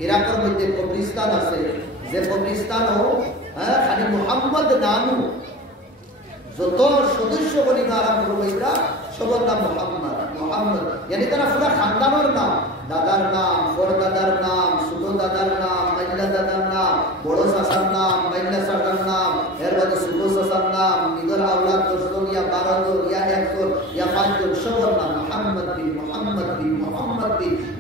ইরাকের মধ্যে কবরস্থান আছে যে কবরস্থানও খালি মুহাম্মদ নামু যত সদস্য বলি না আরম্ভ হইরা সবার নাম মুহাম্মদ মুহাম্মদ yani তারা পুরো খানদানের নাম দাদার নাম পরদাদার নাম ছোট দাদার নাম মাইলা দাদার নাম বড় সাসার নাম মাইলা সাসার নাম এর বাদে ছোট সাসার নাম নিজের আওলাদ 10 জন ইয়া 12 জন ইয়া 1 জন ইয়া 5 জন সবার নাম মুহাম্মদ বিন মুহাম্মদ বিন মুহাম্মদ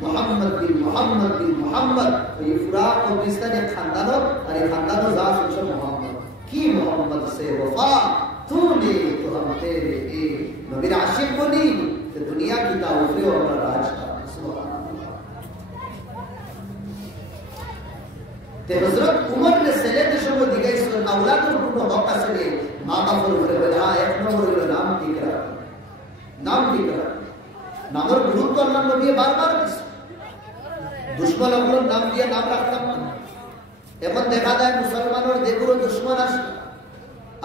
मोहम्मद बिन मोहम्मद बिन मोहम्मद। तो ये पूरा कब्रिस्तान एक खानदानो और ये खानदानो जात से मोहम्मद की मोहम्मद से वफा तूने तो हम तेरे नबीर आशिक बनी तो दुनिया की ताउफे और राज का ते हजरत उमर ने सेलेद शब्द दिगाई सुन औलादों को हक असले मां बाप করে বলে হ্যাঁ এক নম্বর হলো নাম ঠিক রাখ নামের গুরুত্ব আল্লাহ নবী বারবার দিয়েছে দুশমন হলো নাম দিয়ে নাম রাখতাম না এখন দেখা যায় মুসলমানের যেগুলো দুশমন আসে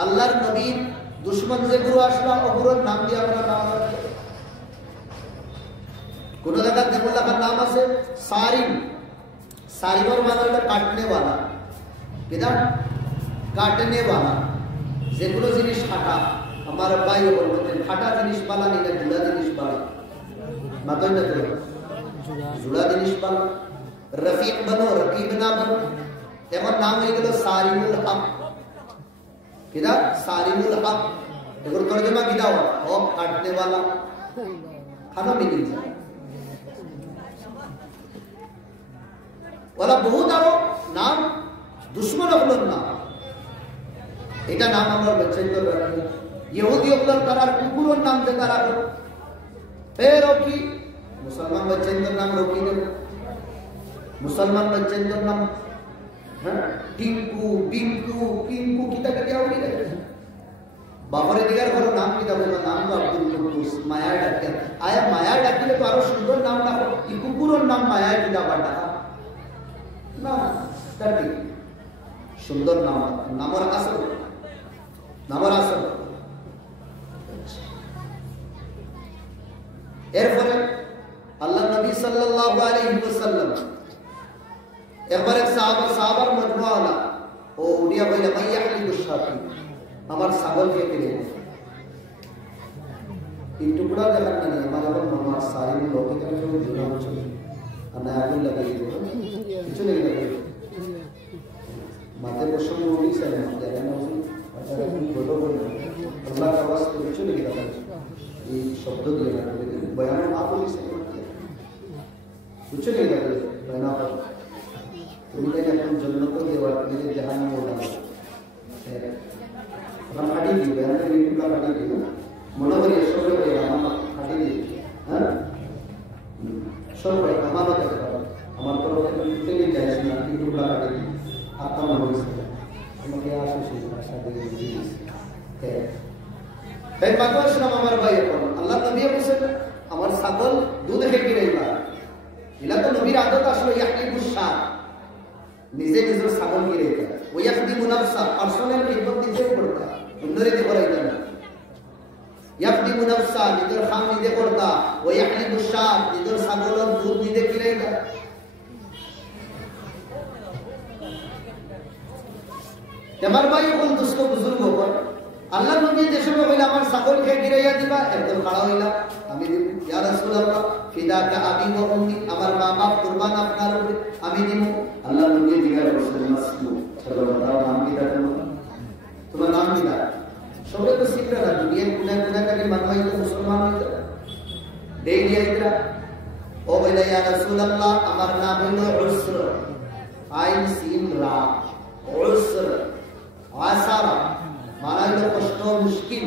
আল্লাহর নবীর দুশমন যেগুলো আসলো ওগুলোর নাম দিয়ে আমরা নাম রাখি কোন জায়গায় যেমন নাম আছে সারিম सारिमर माना हलो काटने वाला किदा काटने वाला जेगुलो जिनिस काटा हमारे भाई बोलते काटा जिनिस वाला नहीं ना जुड़ा जिनिस वाला मतलब ना तो जुड़ा जिनिस वाला रफीक बनो रकीब ना बनो एमन नाम है कि सारिमुल हक किदा सारिमुल हक एगो तर्जुमा किदा हुआ हक काटने वाला खाना मिल जाए वाला बहुत आरो नाम दुश्मन अवलंब नाम এটা নাম আমরা বচ্চেন্দর রাখি ইহুদি অবলম্বন করার কুকুরের নাম যে তারা করো ফের কি মুসলমান বচ্চেন্দর নাম রকি দেব মুসলমান বচ্চেন্দর নাম হ্যাঁ টিঙ্কু বিঙ্কু পিঙ্কু কিতা কে আউরি রে বাবারে দিগার ঘর নাম কিতা বলে নাম তো আব্দুল কুদ্দুস মায়া ডাকে আয়া মায়া ডাকিলে তো আরো সুন্দর নাম রাখো এই কুকুরের নাম মায়া কিতা বাটা না তাটি সুন্দর নাম নামের আসল এরপরে আল্লাহ নবী সাল্লাল্লাহু আলাইহি ওয়াসাল্লাম একবার এক সাহাবার মজমুআ হলো ও উড়িয়া বলে মাইয়াহলি দুশাতি আমার ছাগলকে কিনে এই টুকরা দেখার না আমার আবার মামার সারি লোকে কেন জুড়া হচ্ছে আমরা আগুন লাগাই দিব কিছু নেই লাগাই মাথায় প্রসঙ্গ উড়িয়েছে না জানেন না আচ্ছা বলো বলো আল্লাহ का वास्ते কিছু নেই লাগাই এই শব্দ দিয়ে না বয়ান आप উড়িয়েছে কিছু নেই লাগাই বয়ান आप তুমি যদি এখন জান্নাত দেওয়ার তুমি জাহান্নাম ওঠাবে আমরা হাঁটি দিই বয়ান রিপুলা হাঁটি দিই মনে করি এসবে আমরা হাঁটি দিই হ্যাঁ সবাই আমানত আমার তরফে থেকে যায় না কিন্তু লাগাতে আপনি মনে হইছে আমাকে আসছে আশা দিয়ে দিয়েছে তাই পাতওয়াশরাম আমার ভাই এখন আল্লাহ নবী বলেছেন আমার ছাগল দুধ খেয়ে রাইবা ইলা তো নবীর আদত আসলে ইয়াকিবুস শাহ নিজে নিজের ছাগল কি রাইতা ওই ইয়াকদিমু নাফসা পার্সোনাল খিদমত নিজে করতা অন্যরে দিয়ে করাইতা না ইয়াকদিমু নাফসা নিজের খাম নিজে করতা ওই ইয়াকিবুস শাহ নিজের ছাগলের দুধ নিজে কি রাইতা আমার ভাই কোন দুষ্ট বুজুর্গ হল আল্লাহ নবী দেশে বলে আমার ছাগল খেয়ে গিরাইয়া দিবা একদম খাড়া হইলা আমি দিব ইয়া রাসূলুল্লাহ ফিদাকা আবি ওয়া উম্মি আমার মা বাপ কুরবান আপনার উপরে আমি দিব আল্লাহ নবী জিজ্ঞাসা করলেন মাসলু সাল্লাল্লাহু আলাইহি ওয়াসাল্লাম তোমার নাম কি দাও সবে তো শিখরা না দুনিয়া গুনাহ করে মানবাই তো মুসলমান হইতো দেই আইতরা ও বলে ইয়া রাসূলুল্লাহ আমার নাম হলো উসর আইন সিন রা উসর आसारा माना हलो कष्ट मुश्किल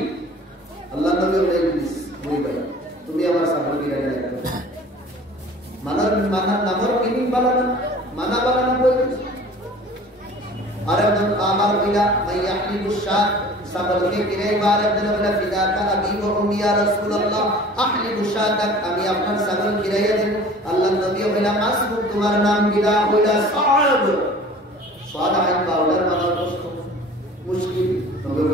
अल्लाह नबी बोले तुम्हें हमारे सामने भी रहने लगता माना माना नंबर मीनिंग वाला ना कोई अरे आमार बिना मैं यकीन मुशाक सबल के किरे बार अब्दुल वला फिदा का अबी व उम्मी या रसूल अल्लाह अहली मुशाक আমি আপনার সাগল কিরাইয়া দেব আল্লাহ নবী বলে মাসবু তোমার নাম বিদা হইলা সাদ সাদ আইন পাউডার মানা কষ্ট मुश्किल नंबर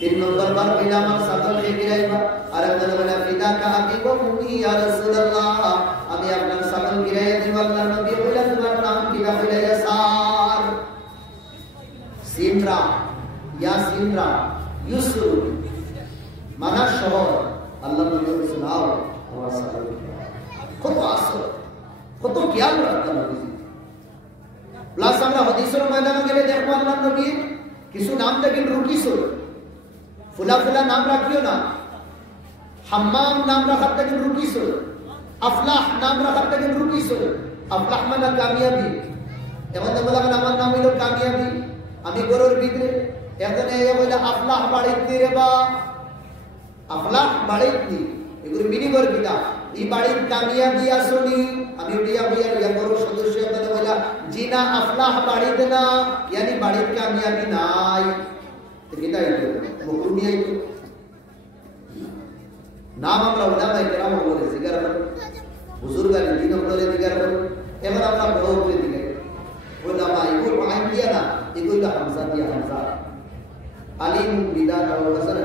3 नंबर पर बिना मन सकल के गिराइबा अरे बना पिता का अभी को मुनी या रसूल अल्लाह अभी अपना सकल गिराया देव अल्लाह नबी बोला तुम्हारा नाम किदा बोला यासार सिमरा या सिमरा यूसुफ माना शहर अल्लाह नबी ने सुनाओ हमारा सकल কত আসল কত জ্ঞান রাখতেন নবী প্লাস আমরা হাদিসের ময়দানে গেলে দেখব আল্লাহর নবী কিছু নাম দেখেন রুকিস ফুলা ফুলা নাম রাখিও না হাম্মাম নাম রাখার দেখেন রুকিস আফলাহ নাম রাখার থেকে রুকিস আফলাহ মানে কামিয়াবি এখন তো বলা আমার নাম হইল কামিয়াবি আমি গরুর ভিতরে এখন এই বলে আফলাহ বাড়িতে রে বা আফলাহ বাড়িতে এগুলো মিনিমর কিনা এই বাড়ির কামিয়াবি আসনি আমি উঠিয়া হইয়া ইয়া গরুর সদস্য বলে বলা জিনা আফলাহ বাড়িতে না यानी বাড়ির কামিয়াবি নাই এটা এটা মুকুমিয়াই নাম আমরা উলামায়ে কেরাম বলে জিকির করে বুজুর্গানি দিন বলে জিকির করে এবার আমরা বড় বলে জিকির উলামা এগুলো আইন দিয়া না এগুলো হামজা দিয়া হামজা আলিম বিদাত আর ওয়াসান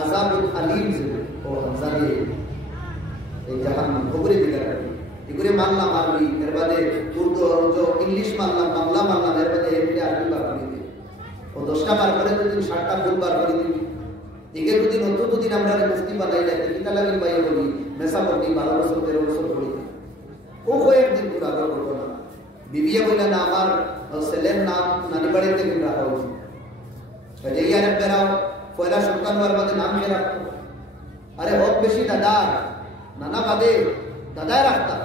আযাবুল আলিম ও হামজা দিয়ে এই জাহান্নাম খবরে জিকির করে এগুলো মানলাম আরবি এর বাদে উর্দু जो इंग्लिश মানলাম বাংলা মানলাম এর বাদে এমনি আরবি বার করে দিই ও 10টা বার করে দিন 60টা ভুল বার করে দিই একে যদি নতুন দিন আমরা মুফতি বানাই যাই কিতা লাগি ভাই বলি মেসা পড়ি 12 বছর 13 বছর পড়ি ও কয়েকদিন পুরা করবো না বিবিয়ে বলে না আমার ছেলের নাম নানি বাড়িতে কেন রাখা হয়েছে এই আর বেরাও পয়লা সন্তান হওয়ার বাদে নাম কে রাখতো আরে হোক বেশি দাদা নানা বাদে দাদায় রাখতা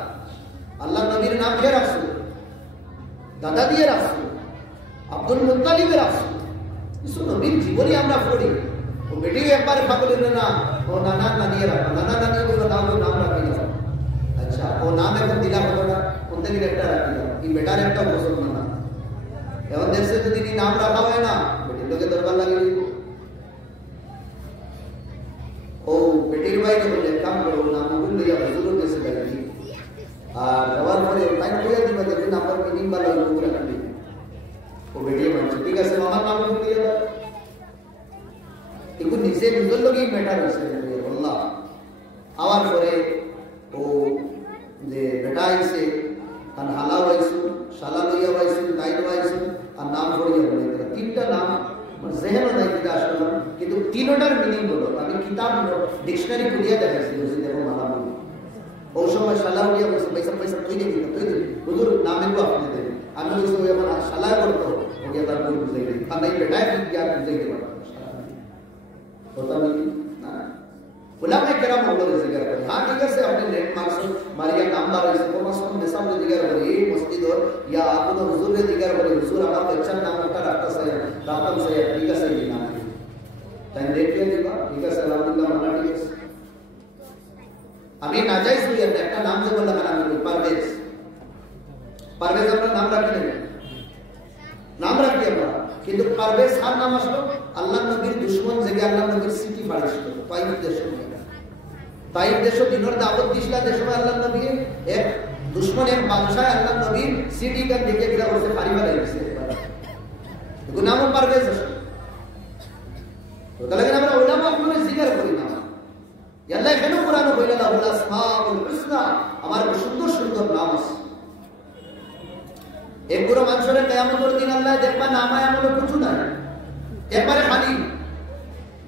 আল্লাহ নবীর নাম কে রাখছো দাদা দিয়ে রাখছো আব্দুল মুত্তালিবের রাখছো কিছু নবীর জীবনী আমরা পড়ি ও বেটি একবার পাগল হলো না ও নানা নানি রাখা নানা নানি বলে নাম রাখি না আচ্ছা ও নাম এখন দিলা হলো না কোনতে কি একটা রাখি না এই বেটার একটা বসল না এখন দেশে যদি নাম রাখা হয় না বেটি লোকে দরবার লাগে ও বেটির ভাই বলে কাম করো না মুকুল লইয়া হুজুর কাছে যাই আর যাওয়ার পরে টাইম কইয়া দিবা যে নাম্বার মিনিং বালা পুরো কাটি ও বেটি বলছে ঠিক আছে আমার নাম দিয়ে দাও এগুলো নিজে নিজের লোকই ম্যাটার হচ্ছে আল্লাহ আওয়ার পরে ও যে বেটা আইছে আর হালা হইছে শালা লইয়া হইছে দাইদ হইছে আর নাম পড়িয়া বলে তিনটা নাম জেহেনও নাই কিতা আসলে কিন্তু তিনটার মিনিং হলো আমি কিতাব ডিকশনারি খুলিয়া দেখাইছি বুঝি দেখো মালা বলি ও সময় শালা লইয়া বলছে পয়সা পয়সা তুই দিবি হুজুর নাম এগুলো আপনি দেবেন আমি বলছি ওই আমার শালা করতো ওকে তার বল বুঝাই দিই আর নাই বেটায় কি আর বুঝাই দিই होता नहीं ना उलमा केराम बोले जिक्र कर हां ठीक है अपने नेट मार्क्स मारिया नाम बार इसको मसलन मिसाल में जिक्र कर ये मस्जिद और या आपको हुजूर ने जिक्र करे हुजूर हमारा बच्चा नाम का रखता सही रातम सही ठीक है सही नाम टाइम देख के दिबा ठीक है सलामुल्लाह माना ठीक है अभी नाजायज हुई है একটা নাম যে বললাম আমি পারভেজ পারভেজ আমরা নাম রাখি না নাম রাখি আমরা কিন্তু পারভেজ খান নাম আসলো আল্লাহ নবীর দুশমন জেগে আল্লাহ নবীর সিটি ফাড়িছিল তাইব দেশ তাইব দেশ দিনের দাওয়াত দিছলা দেশ আল্লাহ নবী এক দুশমন এক বাদশা আল্লাহ নবীর সিটি কার দিকে গিরা বসে ফাড়ি ফেলাইছে গুনাহ পারভেজ তো তাহলে আমরা উলামা গুলো জিকির করি না আল্লাহ কেন কোরআনে বলে লাহুল আসমাউল হুসনা আমার সুন্দর সুন্দর নাম আছে এক পুরো মানুষের কিয়ামতের দিন আল্লাহ দেখবা নামায় আমল কিছু নাই একবারে খালি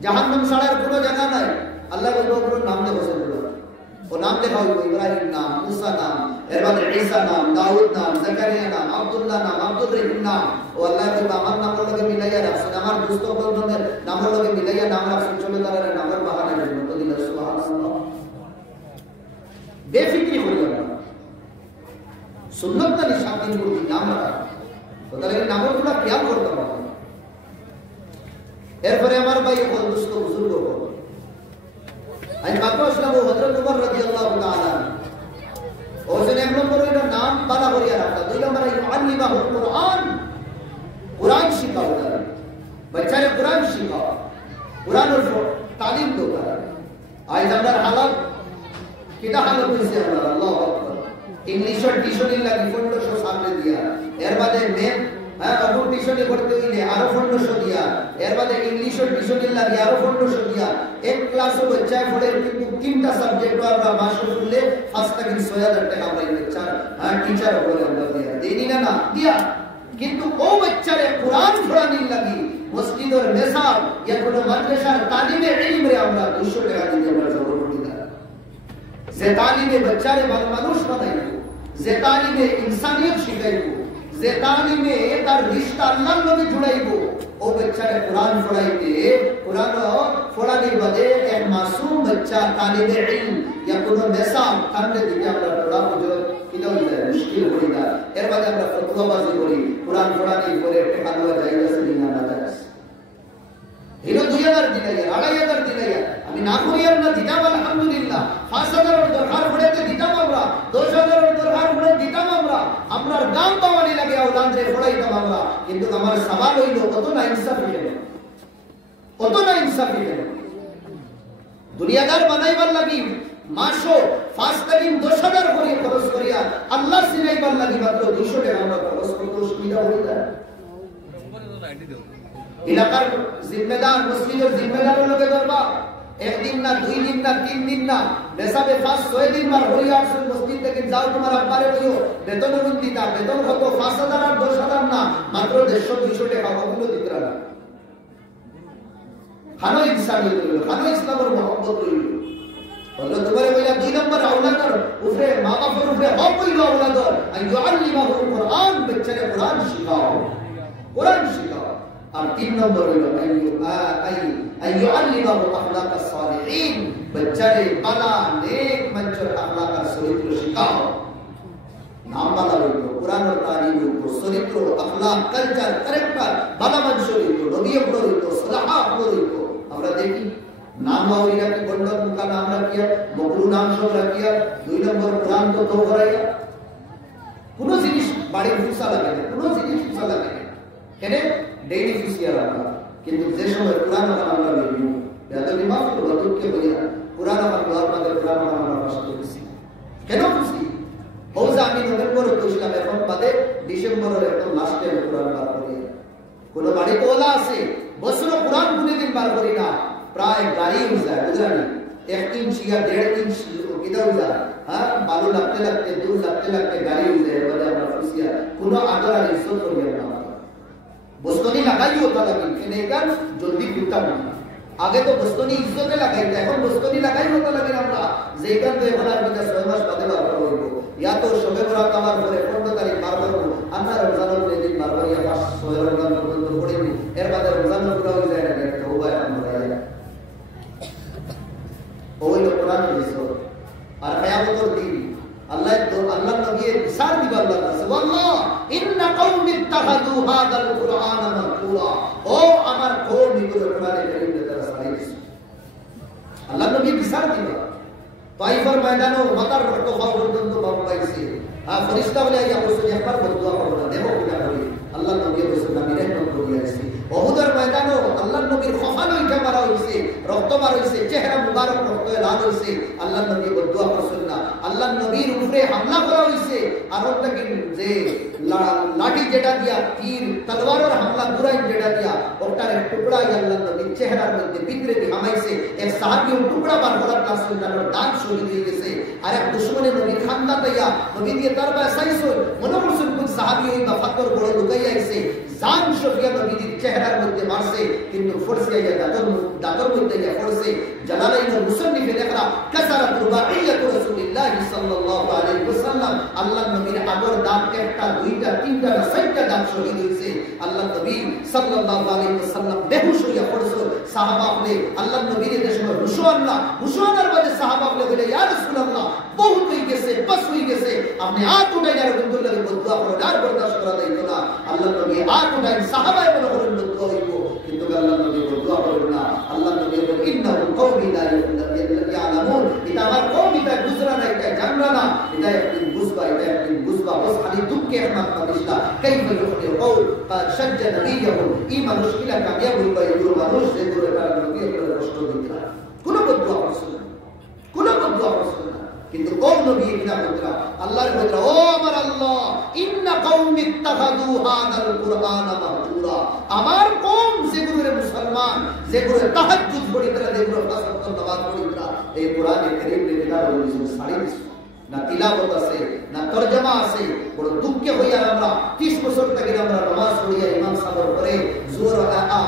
জাহান্নাম ছাড়ার কোনো জায়গা নাই আল্লাহ বলবো পুরো নাম দে বসে বলবো ও নাম দেখা হইব ইব্রাহিম নাম মুসা নাম এরপরে ঈসা নাম দাউদ নাম জাকারিয়া নাম আব্দুল্লাহ নাম আব্দুর রহিম নাম ও আল্লাহ বলবো আমার নামের লগে মিলাইয়া রাখছেন আমার দোস্ত বন্ধুদের নামের লগে মিলাইয়া নাম রাখছেন চলে তারা নামের বাহানা জন্য তো দিল সুবহানাল্লাহ বেফিক্রি হইল না সুন্নাত না শান্তি করতে নাম রাখা তো তাহলে নামের পুরো খেয়াল করতে হবে এরপরে আমার ভাই বল দোস্ত বুজুর্গ আমি বাবা আসলাম হযরত ওমর রাদিয়াল্লাহু তাআলা ও জন্য এক নম্বর এর নাম বালা করিয়া রাখা দুই নম্বর ইউআল্লিমাহুল কুরআন কুরআন শিখাও বাচ্চারে কুরআন শিখাও কুরআনের তালিম দাও আজ আমরা হালাত কিটা হালাত হইছে আমরা আল্লাহু আকবার ইংলিশের ডিকশনারি লাগি 1500 সামনে দিয়া এর বাদে মেন হ্যাঁ অটো ডিকশনারি করতে হইলে আরো 1500 দিয়া এর বাদে ইংলিশের ডিকশনারি লাগি আরো 1500 দিয়া এক ক্লাসে বাচ্চা পড়ে কিন্তু তিনটা সাবজেক্ট আমরা মাসে পড়লে ফার্স্ট থেকে 6000 টাকা আমরা লেকচার হ্যাঁ টিচার বলে আমরা দিয়া দেনি না না দিয়া কিন্তু ও বাচ্চারে কুরআন পড়ানির লাগি মসজিদের মেসাব ইয়া কোনো মাদ্রাসার তালিমে ইলম রে আমরা 200 টাকা দিয়ে আমরা জবর করি না যে তালিমে বাচ্চারে মানুষ বানাইবো যে তালিমে ইনসানিয়ত শিখাইবো যে তালিমে তার রিশতা আল্লাহর নবী জুড়াইবো ও বাচ্চারে কোরআন পড়াইতে কোরআন পড়ানি বাদে এক মাসুম বাচ্চা তালিবে ইলম ইয়া কোনো মেসাম সামনে দিকে আমরা পড়া বুঝো কিনা হই যায় মুশকিল হই যায় এর বাদে আমরা ফতোয়াবাজি করি কোরআন পড়ানি পরে টাকালুয়া যাইছে দিনা না যাচ্ছে এলো 2000 দিলাইয়া 2500 দিলাইয়া আমি না করি আর না দিতাম আলহামদুলিল্লাহ 5000 এর দরকার পড়েতে দিতাম আমরা 10000 এর দরকার পড়ে দিতাম আমরা আপনার দাম পাওয়ানি লাগে আওলাদ রে পড়াইতাম আমরা কিন্তু আমার সওয়াল হইলো কত না ইনসাফ হইলো কত না ইনসাফ হইলো দুনিয়াদার বানাইবার লাগি মাসো 5 দিন 10000 করে খরচ করিয়া আল্লাহ সিনাইবার লাগি মাত্র 200 টাকা আমরা খরচ করতে অসুবিধা হই যায় এলাকার জিম্মেদার মসজিদের জিম্মেদারের লোকে দরবার একদিন না 2 দিন না 3 দিন না নেশাবে 5-6 দিন বার হই আসল মসজিদ থেকে যাও তোমার আব্বারে কইও বেতন দিতা বেতন কত 5000 আর 10000 না মাত্র 150-200 টাকা ওগুলো দিতে না খানো ইনসান হইল খানো ইসলামের মহব্বত হইল বললো তোমারে কইলা 2 নম্বর আওলাদর উপরে মা বাবার উপরে হক হইল আওলাদর আইয়ুআল্লিমাহুল কুরআন বাচ্চাকে কোরআন শিখাও কোরআন শিখাও আর 3 নম্বর হলো আইয়ুআল্লিমাহু আখলাকাস সালিহিন বাচ্চারে বালা নেক মঞ্জুর আখলাকার চরিত্র শিখাও নাম বালা হইলো কোরআনের তালিম হইলো চরিত্র আখলাক কালচার ক্যারেক্টার বালা মঞ্জুর হইলো নবী আকবর হইলো সাহাবা হইলো আমরা দেখি নাম হইরা কি বন্ধন মুকা নাম রাখিয়া মকরু নাম সব রাখিয়া 2 নম্বর কোরআন তো দোহরাইয়া কোন জিনিস বাড়ির ফুসা লাগে না কোন জিনিস ফুসা লাগে না কেন ডেইলি ফুসিয়া রাখা কিন্তু যে সময় কোরআন আমরা লইব বেদবি মাফ করো দুঃখে বইয়া কোরআন আমরা আমাদের কোরআন আমরা কষ্ট করছি কেন খুশি ওজা আমি নভেম্বরে কইছিলাম এখন বাদে ডিসেম্বরের একদম লাস্টে কোরআন বার করি কোন বাড়ি তোলা আছে বছর কোরআন কোন দিন বার করি না প্রায় গাড়ি হয়ে যায় বুঝলানি 1 ইঞ্চি या 1.5 ইঞ্চি কিদা হয়ে যায় হ্যাঁ বালু লাগতে লাগতে দূর লাগতে লাগতে গাড়ি হয়ে যায় বলে আমরা ফুসিয়া কোন আদর আর ইজ্জত করি না বস্তনি লাগাই হতো লাগে কেনেকান জলদি ফুটা না আগে তো বস্তনি ইজ্জতে লাগাই এখন বস্তনি লাগাই হতো লাগে আমরা যেখান তো এখন আর বিকাশ 6 মাস বাদে বার করব ইয়া তো সবে বরাত আমার পরে 15 তারিখ বার করব আমরা রমজানের দিন বার করিয়া 5 রমজান পর্যন্ত পড়েনি এর বাদে রমজান পুরো হয়ে যায় না তওবা আমরা ওই কোরআন দিছো আর কিয়ামতের দিন আল্লাহ নবী বিশাল দিবার আল্লাহ সুবহানাল্লাহ ইন্না কওমি ইত্তাখাযু হাযাল কুরআনা মাহজুরা ও আমার কওম এগুলো কোরআনে কারীমের দ্বারা সারিয়েছে আল্লাহ নবী বিশাল দিবা তাইফের ময়দানে মাতার রক্ত খাওয়া পর্যন্ত বাপ পাইছে আর ফেরেশতা বলে ইয়া বসে একবার বদুয়া করো না দেবো কিনা বলি আল্লাহ নবী বসে নবী রহমত করিয়াছে ওহুদের ময়দানে আল্লাহ নবীর খফান হইতে মারা হইছে রক্ত বার হইছে চেহারা মুবারক রক্তে লাল হইছে আল্লাহ নবী বদুয়া করছেন না আল্লাহ নবীর উপরে হামলা করা হইছে আর ওটা কি যে লাঠি যেটা দিয়া তীর তলোয়ারের হামলা দুরাই যেটা দিয়া ওটার টুকরা আল্লাহ নবীর চেহারার মধ্যে ভিতরে দিয়ে হামাইছে এক সাহাবী টুকরা বার করার কাজ করলেন দান শহীদ হয়ে গেছে আর এক দুশমনে নবীর খান্দা দিয়া নবী দিয়ে তারবা সাইছো মনে করছেন কোন সাহাবী ওই বা ফাতর বড় লুকাই আইছে জান শফিয়া নবীর চেহারার মধ্যে মারছে কিন্তু ফরসে ইয়া দাঁতর মধ্যে ইয়া ফরসে জালালাইনের মুসন্নিফে লেখা কাসারাত রুবাইয়াত রাসূলুল্লাহ সাল্লাল্লাহু আলাইহি ওয়াসাল্লাম আল্লাহ নবীর আগর দাঁত একটা দুইটা তিনটা না চারটা দাঁত শহীদ হইছে আল্লাহ নবী সাল্লাল্লাহু আলাইহি ওয়াসাল্লাম বেহুশ হইয়া পড়ছে সাহাবা বলে আল্লাহ নবীর দেশে হুশওয়ানার বাদে সাহাবা বলে ইয়া রাসূলুল্লাহ বহুত হই গেছে বাস হই গেছে আপনি হাত উঠাই যারা বন্ধুর লাগে বদুয়া করো আর বরদাশত করা যাইতো না আল্লাহ নবী হাত উঠাই সাহাবায়ে বলে করেন বদুয়া হইব কিন্তু আল্লাহ নবী বদুয়া করেন না আল্লাহ নবী বলেন ইন্নাহু কওমি লা ইয়ালামুন এটা আমার কওম এটা বুঝরা না এটা জানরা না এটা একদিন বুঝবা বস খালি দুঃখে রহমত পাবিসলা কাইফা ইউখলি কওল শাজ্জা নবিয়হু ঈমান মুশকিলা কামিয়াব হইবা এগুলো মানুষ যেগুলো তার নবী এগুলো কষ্ট দিতে কোন বদুয়া করছে না কোন বদুয়া করছে না কিন্তু কোন নবী কিনা বদরা আল্লাহর বদরা ও আমার আল্লাহ ইন্না কওমি ইত্তাখাযু হাযাল কুরআনা মাহজুরা আমার কওম যেগুলো মুসলমান যেগুলো তাহাজ্জুদ পড়ি তারা যেগুলো পাঁচ ওয়াক্ত নামাজ পড়ি তারা এই কোরআনে কারীম রে কিনা বলিছে সারি না তিলাওয়াত আছে না তরজমা আছে বড় দুঃখে হইয়া আমরা 30 বছর থেকে আমরা নামাজ পড়িয়া ইমাম সাহেবের পরে জোহর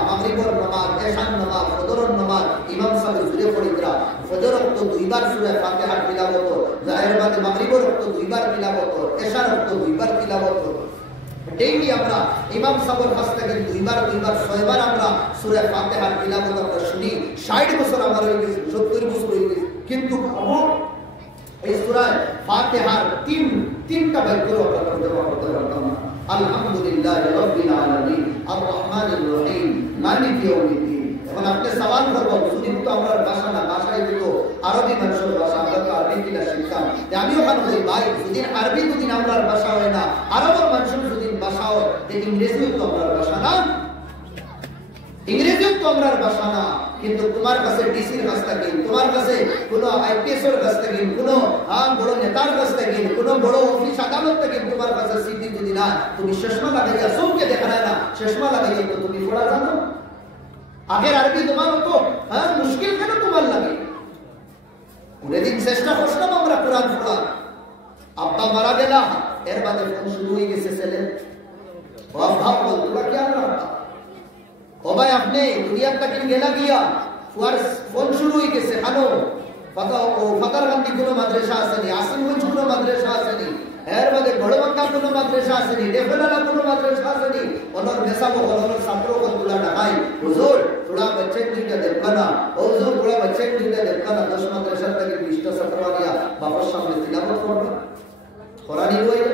মাগরিবের নামাজ এশার নামাজ ফজরের নামাজ ইমাম সাহেব জুরে পড়িতরা ফজর ওয়াক্ত দুইবার সূরা ফাতিহা তিলাওয়াত জাহের বাদে মাগরিবের ওয়াক্ত দুইবার তিলাওয়াত এশার ওয়াক্ত দুইবার তিলাওয়াত ডেইলি আমরা ইমাম সাহেবের কাছ থেকে দুইবার 6বার আমরা সূরা ফাতিহার তিলাওয়াত আমরা শুনি। 60 বছর আমার হয়ে গেছে, 70 বছর হয়ে গেছে, কিন্তু এই সূরা ফাতিহার তিনটা বাক্য আমরা তর্জমা করতে পারতাম না। আলহামদুলিল্লাহি রাব্বিল আলামিন আর রহমানির রহিম মালিকি ইয়াউমিদ্দিন। এখন আপনি সওয়াল করবো, যদি তো আমরা ভাষা না, ভাষায় তো আরবি মানুষের ভাষা, আমরা তো আরবি কিনা শিখতাম। আমি ওখানে বলি ভাই, যদি আরবি যদি আমরা ভাষা হয় না, আরবের মানুষের যদি ভাষা হয়, ইংরেজিও তো আমরা ভাষা না, ইংরেজিও তো আমরা ভাষা না। কিন্তু তোমার কাছে ডিসির কাছ থেকে, তোমার কাছে কোনো আইপিএস এর কাছ থেকে, কোনো বড় নেতার কাছ থেকে, কোনো বড় অফিস আদালত থেকে তোমার কাছে সিটি যদি না, তুমি চশমা লাগাইয়া সবকে দেখা না, চশমা লাগাইয়া তো তুমি পড়া জানো। আগের আরবি তোমার তো মুশকিল কেন তোমার লাগে? কোনদিন চেষ্টা করছিলাম আমরা কোরআন পড়া, আব্বা মারা গেলা, এর বাদে ফোন শুরু হয়ে গেছে ছেলে, ভাব বল তোরা কি আমরা ও ভাই আপনি দুনিয়ার কাছে গেলা গিয়া ফোন শুরু হয়ে গেছে। হ্যালো ফাতারকান্দি কোনো মাদ্রাসা আসেনি, আসিমগঞ্জ কোনো মাদ্রাসা আসেনি, এর বাদে বড়বাঙ্গা কোনো মাদ্রাসা আসেনি, ডেফেলালা কোনো মাদ্রাসা আসেনি। অনর মেসাবো অনর ছাত্রগণ গুলা ঢাকাই হুজুর थोड़ा बच्चे दुईटा देखना, ओ হুজুর थोड़ा बच्चे दुईटा देखना, 10 মাদ্রাসা থেকে 20টা ছাত্র আনিয়া বাবার সামনে তিলাওয়াত করবে, কোরআনই বইবে।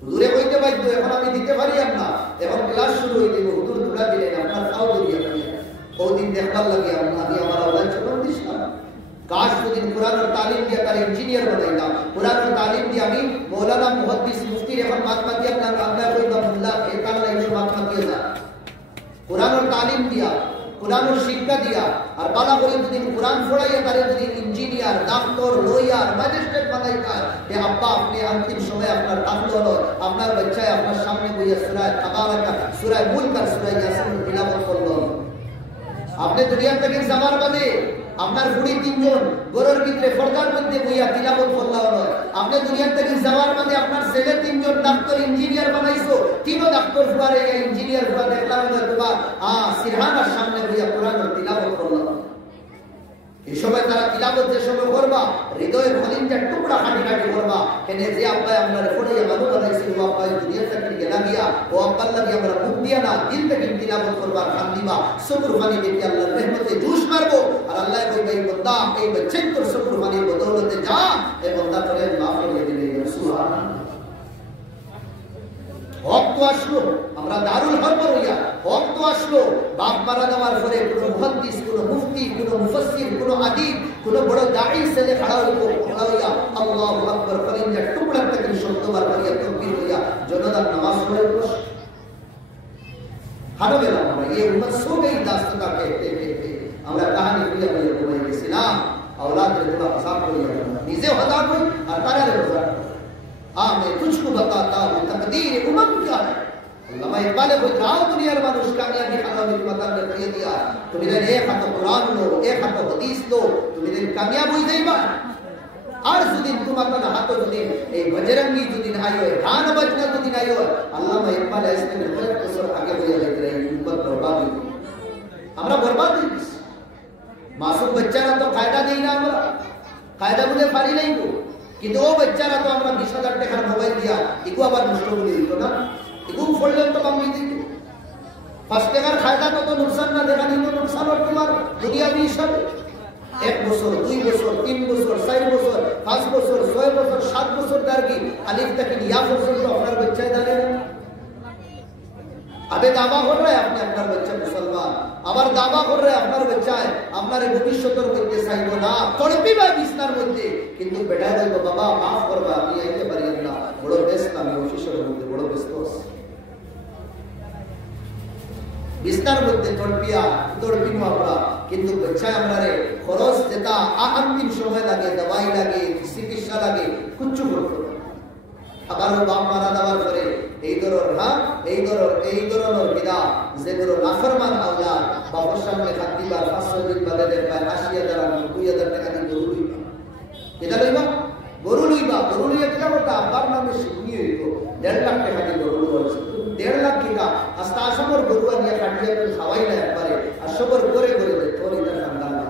হুজুরে কইতে বাধ্য, এখন আমি দিতে পারি না, এখন ক্লাস শুরু হয়ে যাবে, হুজুর তোলা দিলেন আপনার খাও দিয়া পারিয়া ওদিন দেখবার লাগে আমি আমার আওলাদ চলন দিস না। কাশ যদি কোরআনের তালিম দিয়া তার ইঞ্জিনিয়ার বানাইতাম, কোরআনের তালিম দিয়ে আমি মৌলানা মুহাদ্দিস মুফতি এখন মাতমাতি আপনার আল্লাহ কইবা মোল্লা একাল লাইনে মাতমাতি যা কোরআনের তালিম দিয়া, কোরআনের শিক্ষা দিয়া, আর বালা বলে যদি কোরআন পড়াইয়া তারে যদি ইঞ্জিনিয়ার, ডাক্তার, লয়ার, ম্যাজিস্ট্রেট বানাইতা, যে আব্বা আপনি অন্তিম সময় আপনার দাখিল হলো, আপনার বাচ্চায় আপনার সামনে বইয়া সূরা তাবারাকা, সূরা মুলক আর সূরা ইয়াসিন তিলাওয়াত করলো, আপনি দুনিয়ার থেকে যাওয়ার বাদে আপনার বুড়ি 3 জন গরুর ভিতরে পর্দার মধ্যে বইয়া তিলাওয়াত করলা হলো, আপনি দুনিয়ার থেকে যাওয়ার বাদে আপনার ছেলে 3 জন ডাক্তার ইঞ্জিনিয়ার বানাইছো, 3ও ডাক্তার ফুয়ারে ইঞ্জিনিয়ার ফুয়া দেখলাম হলো তোমার সিরহানার সামনে বইয়া কোরআন তিলাওয়াত করলো। এই সময় তারা তিলাওয়াত যে সময় করবা, হৃদয়ের খলিনটা টুকরা হাঁটি হাঁটি করবা, কেন যে আব্বা আমরা পড়াইয়া মানুষ বানাইছিল, ও আব্বা দুনিয়ার থেকে গেলা গিয়া, ও আব্বার লাগি আমরা মুখ দিয়া না দিল থেকে তিলাওয়াত করবা, খান দিবা, শুকর পানি দেখি আল্লাহর রহমতে জুস মারবো, আর আল্লাহ কইবে এই বান্দা এই বাচ্চা তোর শুকর পানির বদৌলতে যা, এই বান্দা তোরে মাফ করে দিবে। সুবহানাল্লাহ। ওয়াক্ত আসলো, আমরা দারুল হরব হইয়া ওয়াক্ত আসলো, বাপ মারা যাওয়ার পরে কোনো মুহাদ্দিস, কোনো মুফতি, কোনো মুফাসসির, কোনো আদিব, কোনো বড় দাঈ ছেলে খাড়া হইয়া আল্লাহু আকবার কলিজা টুকরা থেকে শব্দবার করিয়া তাকবীর হইয়া জনতার নামাজ পড়ে বস হানো গেলাম আমরা। এই উম্মত সো গই দাস্তা कहते আমরা কাহিনী হইয়া হইয়া ঘুমাই গেছি না, औलाद रे थोड़ा हिसाब करिए, নিজে হতা কই আর তারা রে হতা। मैं तुझको बताता हूँ तकदीर उमम क्या है। अल्लामा इकबाल को जाओ दुनियार মানুষ কামিয়াবি খালামি মাতার দিয়ে দিয়া, তুমি রে এক হাত কোরআন লো, এক হাত হাদিস লো, তুমি রে কামিয়াব হই যাইবা। আর যদি তোমার না হাত যদি এই বজরঙ্গি যদি নাই হয়, গান বাজনা যদি নাই হয়, আল্লামা ইকবাল ইসলামের কয়েক বছর আগে হয়ে গেছে, এই উম্মত বরবাদ হয়ে গেছে, আমরা বরবাদ হয়ে গেছি। মাসুম বাচ্চারা তো কায়দা দেই না, আমরা কায়দা বলে পারি নাই গো, কিন্তু ও বাচ্চারা তো আমরা 20,000 টাকার মোবাইল দিয়া এগু আবার নষ্ট করে দিত না, এগু ফললেন তো কামিয়ে দিত। 5 টাকার ফায়দা তো নুকসান না দেখা দিল, নুকসান আর তোমার দুনিয়াবি হিসাবে 1 বছর 2 বছর 3 বছর 4 বছর 5 বছর 6 বছর 7 বছর দাঁড়ি আলিফ থেকে ইয়া পর্যন্ত আপনার বাচ্চায় দাঁড়িয়ে আবে দাবা कर रहे हैं अपने আপনার বাচ্চা মুসলমান, আবার দাবা कर रहे हैं আপনার বাচ্চায় আপনার ভবিষ্যতের মধ্যে চাইবো না, তড়পিবা বিছনার মধ্যে, কিন্তু বেটা বলবো বাবা মাফ করবা আমি আইতে পারি না, বড় ব্যস্ত আমি অফিসের মধ্যে বড় ব্যস্ত আছি। বিছনার মধ্যে তড়পিনো আমরা, কিন্তু বাচ্চায় আমরা রে খরচ যেটা আহান্তিম সময় লাগে, দবাই লাগে, চিকিৎসা লাগে, কিচ্ছু করতে আবার বাপ মারা যাওয়ার পরে এই ধরনের বিদা যেগুলো নাফরমান আওলাদ বাবার সামনে হাত দিবার 500 দিন বাদে দেখবা 80,000 আর 90,000 টাকা দিয়ে গরু লইবা, এটা লইবা গরু লইয়া কিনা বলতা আব্বার নামে শুনি হইব 1.5 লাখ টাকা দিয়ে গরু লইছে, 1.5 লাখ টাকা আস্তা আসামর গরু আনিয়া কাটিয়া খাওয়াই না একবারে, আর সবর করে করে দে তোর এটা সন্তান না।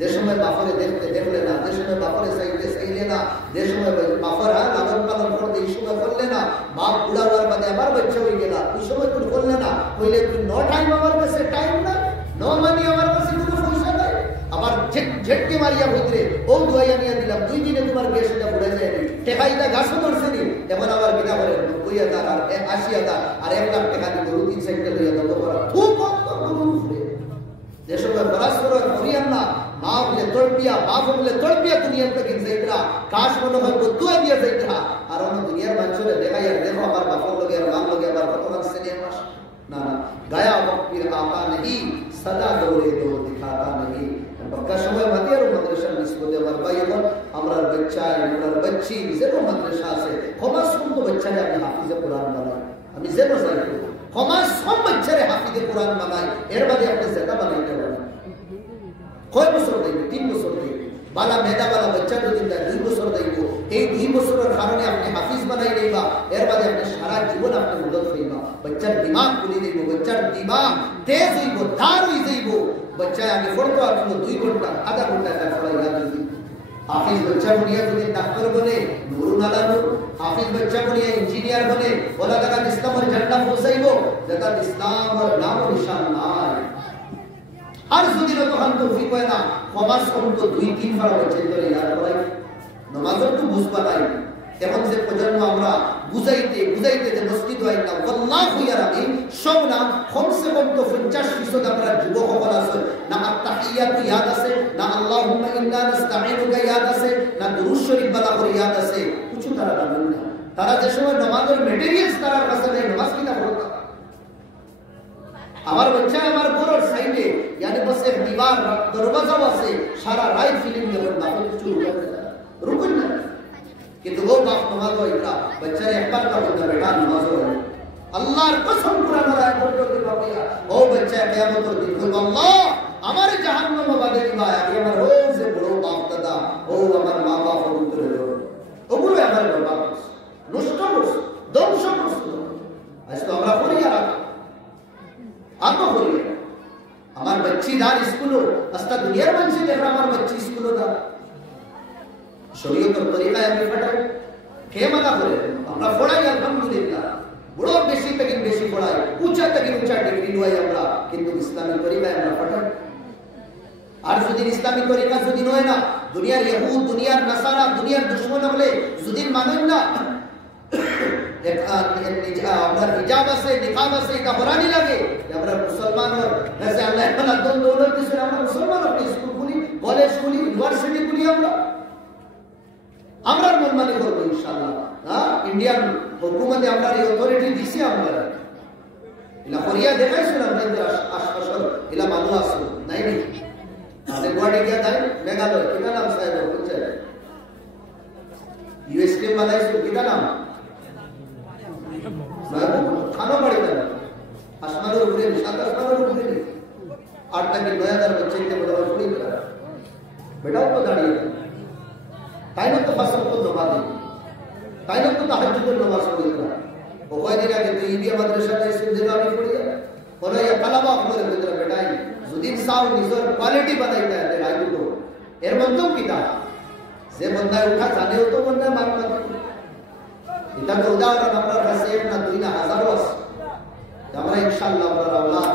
যে সময় বাপরে দেখলে না, যে সময় বাপরে চাইলে না, যে সময় বাপরা লালন পালন করতে এই সময় করলে না, না বাপ বুড়া হওয়ার বাদে আবার বাচ্চা হয়ে গেলা ওই সময় তুমি করলে না কইলে তুই নো টাইম আমার কাছে টাইম না নো মানি আমার কাছে কোনো পয়সা নাই আবার ঝেটকে মারিয়া ভিতরে ও দুয়াইয়া নিয়ে দিলাম 2 দিনে তোমার গ্যাসটা পড়ে যায় টেকাইটা গাছও ধরছে নি এখন আবার বিনা করে 90,000 আর 80,000 আর 1 লাখ টাকা দিয়ে গরু 3 সাইকেল লইয়া দেবো করা খুব গরু ফুলে যে সময় বরাস করে করিয়ান না মা বলে তড়পিয়া বাপ বলে তড়পিয়া দুনিয়া থেকে যাইতরা কাশ মনে হয় বদুয়া দিয়ে যাইতরা আর অন্য দুনিয়ার মানুষরে দেখাইয়া দেখো আমার বাপর লগে আর নাম লগে আবার কত মান সিনেমা না না গায়া वक्त फिर आता नहीं सदा दौड़े दो दिखाता नहीं पक्का समय मत और मदरसा निस्बत আমার ভাই এবং আমরার বাচ্চা আমরার বাচ্চি যেরকম মাদ্রাসা আছে খমাস কোন তো বাচ্চারে আমি হাফিজে কোরআন বানাই আমি যেন চাই খমাস সব বাচ্চারে হাফিজে কোরআন বানাই এর বাদে আপনি জায়গা বানাইতে পারেন কয় বছর দেবে 3 বছর দেবে বালা মেধা বালা বাচ্চা যদি 2 বছর দেব এই 2 বছরের কারণে আপনি হাফিজ বানাই নেবা এর বাদে আপনি সারা জীবন আপনি মদত হইবা বাচ্চার দিমাগ খুলে দেব বাচ্চার দিমাগ তেজ হইব ধার হই যাইব বাচ্চা আগে পড়তো আপনি 2 ঘন্টা আধা ঘন্টা কাজ করাইয়া দিবি হাফিজ বাচ্চা বনিয়া যদি ডাক্তার বনে নুরুল আলম হাফিজ বাচ্চা বনিয়া ইঞ্জিনিয়ার বনে ওলা দাদা ইসলামের ঝান্ডা পৌঁছাইব যেটা ইসলামের নাম নিশান নাই আর যদি তখন তৌফিক হয় না কমাস কম তো 2-3 বার হচ্ছে তো ইয়ার করাই নামাজও তো বুঝবা নাই এখন যে প্রজন্ম আমরা বুঝাইতে যে মসজিদ হয় না আল্লাহু ইয়া রাব্বি সব না কমসে কম তো 50% আমরা যুবক হল আছে না আত-তাহিয়াত ইয়াদ আছে না আল্লাহুম্মা ইন্না নাস্তাঈনুকা ইয়াদ আছে না দুরূদ শরীফ বলা করে ইয়াদ আছে কিছু তারা জানেন না তারা যে সময় নামাজের ম্যাটেরিয়ালস তার কাছে নেই নামাজ কিনা পড়তা আমার বাচ্চা আমার বড়র সাইডে यानी बस एक दीवार दरवाजा আছে সারা রাত ফিল্ম দেখেন না কিছু রুকুন না কিন্তু वो बाप नमाज होइता बच्चा একবার का बंदा बेटा नमाज हो আল্লাহর কসম কুরআন আয়াত পড়তে পাবিয়া ও বাচ্চা কিয়ামতের দিন বলবে আল্লাহ আমার জাহান্নামে বাদে দিবা আমার ও যে বড় বাপ দাদা ও আমার মা বাপ উত্তরে দেব ওগুলো আমার বাপ নষ্ট করছে ধ্বংস করছে আজ তো আমরা করিয়া রাখি আমরা করিয়া আমার बच्ची दार स्कूलो अस्ता दुनियार मानसी देख रहा हमार बच्ची स्कूलो दा शरीयत और तरीका আমি ফাটাই কে মানা করে আমরা পড়াই আলহামদুলিল্লাহ বড় বেশি থেকে বেশি পড়াই উচ্চ থেকে উচ্চ ডিগ্রি লই আমরা কিন্তু ইসলামী তরিকায় আমরা ফাটাই আর যদি ইসলামী তরিকা যদি নয় না দুনিয়ার ইহুদ দুনিয়ার নাসারা দুনিয়ার দুশমন হলে যদি মানুন না আমরা হিজাব আছে নিকাব আছে এটা হরানি লাগে আমরা মুসলমান আর ऐसे আল্লাহ তাআলা দৌলত দিয়েছে আমরা মুসলমান আপনি স্কুল খুলি কলেজ খুলি ইউনিভার্সিটি খুলি আমরা মনমানি করব ইনশাআল্লাহ হ্যাঁ ইন্ডিয়ান হুকুমতে আমরা এই অথরিটি দিছি আমরা ইলা কোরিয়া দেখাইছে আমরা আশপাশর ইলা মানুষ আছে নাই নি আমাদের গুয়াহাটি গিয়া তাই মেঘালয় কিনা নাম সাহেব বুঝছে ইউএসকে মালয়েশিয়া কিনা নাম खाना पड़ेगा आसमानों ऊपर सात आसमानों ऊपर 8 तक 9000 बच्चे के बड़ा पूरी तरह बेटा तो गाड़ी ताइनो तो बस को दबा दे ताइनो तो तहज्जुद नमाज पढ़ी तरह वो कोई दिन आके तो इंडिया मदरसा में इस जगह भी पड़ी है और ये कलमा अपने बेटा बेटा जुदीन साहब निजर क्वालिटी बनाइता है तेरा आयु तो एर मतलब किता से बंदा उठा जाने हो तो बंदा मान मत এটা তো উদাহরণ আপনার কাছে এক না দুই না হাজারো আছে আমরা ইনশাআল্লাহ আমরা আওলাদ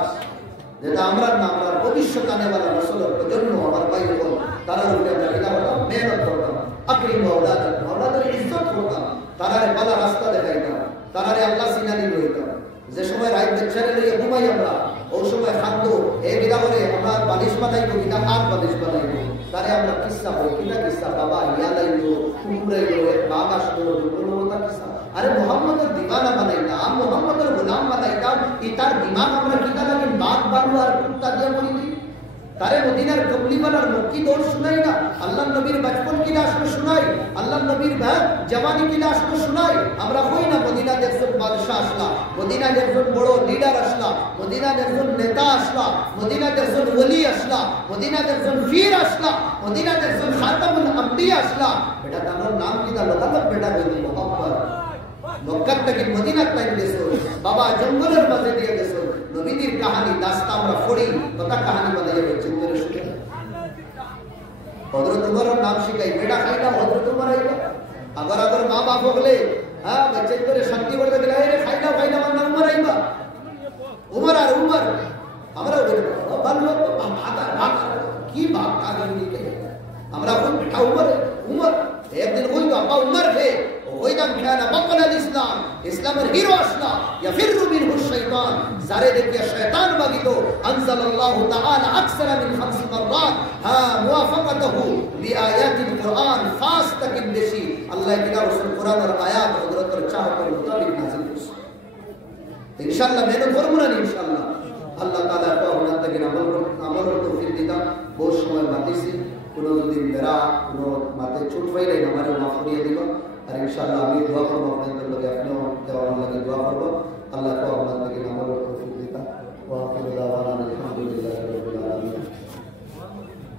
যেটা আমরা না আমরা ভবিষ্যৎ আনেওয়ালা রাসূলের প্রজন্ম আমার ভাই বোন তারা উপরে আমরা এটা বলতাম মেহনত করতাম আকরিম আওলাদের ইজ্জত করতাম তারারে ভালো রাস্তা দেখাইতাম তারারে আল্লাহ সিনানি লইতাম যে সময় রাত বাচ্চারে লইয়া ঘুমাই আমরা ওই সময় খাদ্য এই বিদা করে আমরা বালিশ বানাইবো কিনা আর বালিশ বানাইবো তারে আমরা কিসসা বলি কিনা কিসসা বাবা ইয়া লাইলো কুকুরাইলো এক বাঘ আসলো দুপুরটা কিসসা अरे मोहम्मद दीवाना बनाइता हम मोहम्मद गुलाम बनाइता इतार दिमाग हमरा किता লাগে বাঘ বালু আর কুত্তা দিয়া বলি তারে মদিনার কবলিওয়ালার মুক্তি দৌড় শুনাই না আল্লাহর নবীর বচপন কি লাশ শুনাই আল্লাহর নবীর জওয়ানি কি লাশ শুনাই আমরা কই না মদিনা দেখছুন বাদশা আসলা মদিনা দেখছুন বড় লিডার আসলা মদিনা দেখছুন নেতা আসলা মদিনা দেখছুন ওলি আসলা মদিনা দেখছুন পীর আসলা মদিনা দেখছুন খাতামুল আম্বিয়া আসলা বেটা তার নাম কি দা লোক বেটা বলি মোহাম্মদ মক্কা থেকে মদিনা তাই গেছো বাবা জঙ্গলের মাঝে দিয়ে গেছো নবীর কাহিনী দাস্তা আমরা পড়ি কথা কাহিনী বানাইয়া চিন্তা শুনে হযরত উমরের নাম শিখাই বেটা খাইলা হযরত উমর আইলা अगर अगर मां बाप होगले হ্যাঁ বাচ্চা করে শান্তি করতে গেলে রে খাইলা খাইলা আমার নাম উমর আইবা উমর আর উমর আমরা ভালো ভাতা ভাতা কি বাপ কাগজ নিয়ে আমরা কোন বেটা উমর উমর একদিন কই তো আব্বা উমর হে ওইদাম খানা বকল আল ইসলাম ইসলামের হিরো আসলা ইয়াফিরু মিনহু শাইতান যারে দেখিয়া শয়তান ভাগিত আনজালাল্লাহু তাআলা আকসার মিন 50 মাররাত মুওয়াফাকাতুহু বিআয়াতিল কুরআন ফাস্তাকিম বেশি আল্লাহ কি রাসূল কোরআনের আয়াত হযরতের চাহতের মোতাবেক নাযিল করেছে ইনশাআল্লাহ মেনে ধরব না ইনশাআল্লাহ আল্লাহ তাআলা আপনাদের থেকে আমল তৌফিক দিতা বহুত সময় বাতিছি কোনো যদি মেরা কোনো মাতে ছুট পাইলে আমারে মাফ করিয়ে দিবা আর ইনশাআল্লাহ আমি দোয়া করব আপনাদের লগে আপনিও দেওয়ার লাগে দোয়া করব আল্লাহ তো আপনাদের থেকে আমল তৌফিক দিতা ওয়া আখিরু দাওয়ানা আলহামদুলিল্লাহি রাব্বিল আলামিন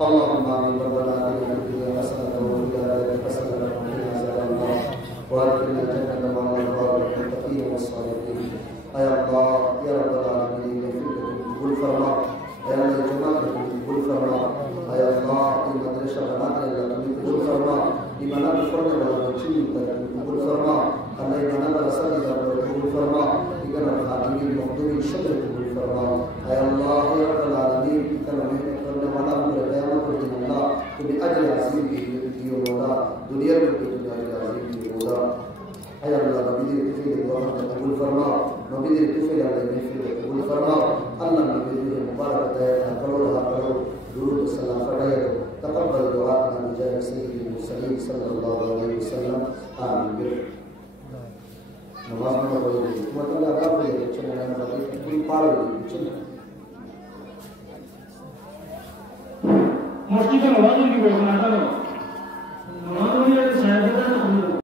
اللهم آمين ربنا آتنا في الدنيا حسنة وفي الآخرة حسنة وقنا عذاب النار وأدخلنا الجنة مع الأبرار والمتقين والصالحين يا الله يا رب العالمين قل فرما يا الله جماعة قل فرما يا الله إن مدرسة بنات الله قل فرما إيمان فرما ولا بچين قل فرما الله إيمان برسال قل فرما إيمان الخاتمين المخدومين شكر قل فرما يا الله يا رب العالمين كلمة وانا قيامت الدين الله بأجر عظيم في مولا دنيا में بأجر عظيم في مولا أي الله نبي تفيد الدعاء قبول فرما نبي تفيد على المغفرة قبول فرما الله نبي مبارك دعاء قولها قول درود السلام فرمائے تقبل دعاءنا بجاه سيد المرسلين صلى الله عليه وسلم آمين نماز میں کوئی مطلب آپ کو یہ چلنا ہے کوئی پاڑ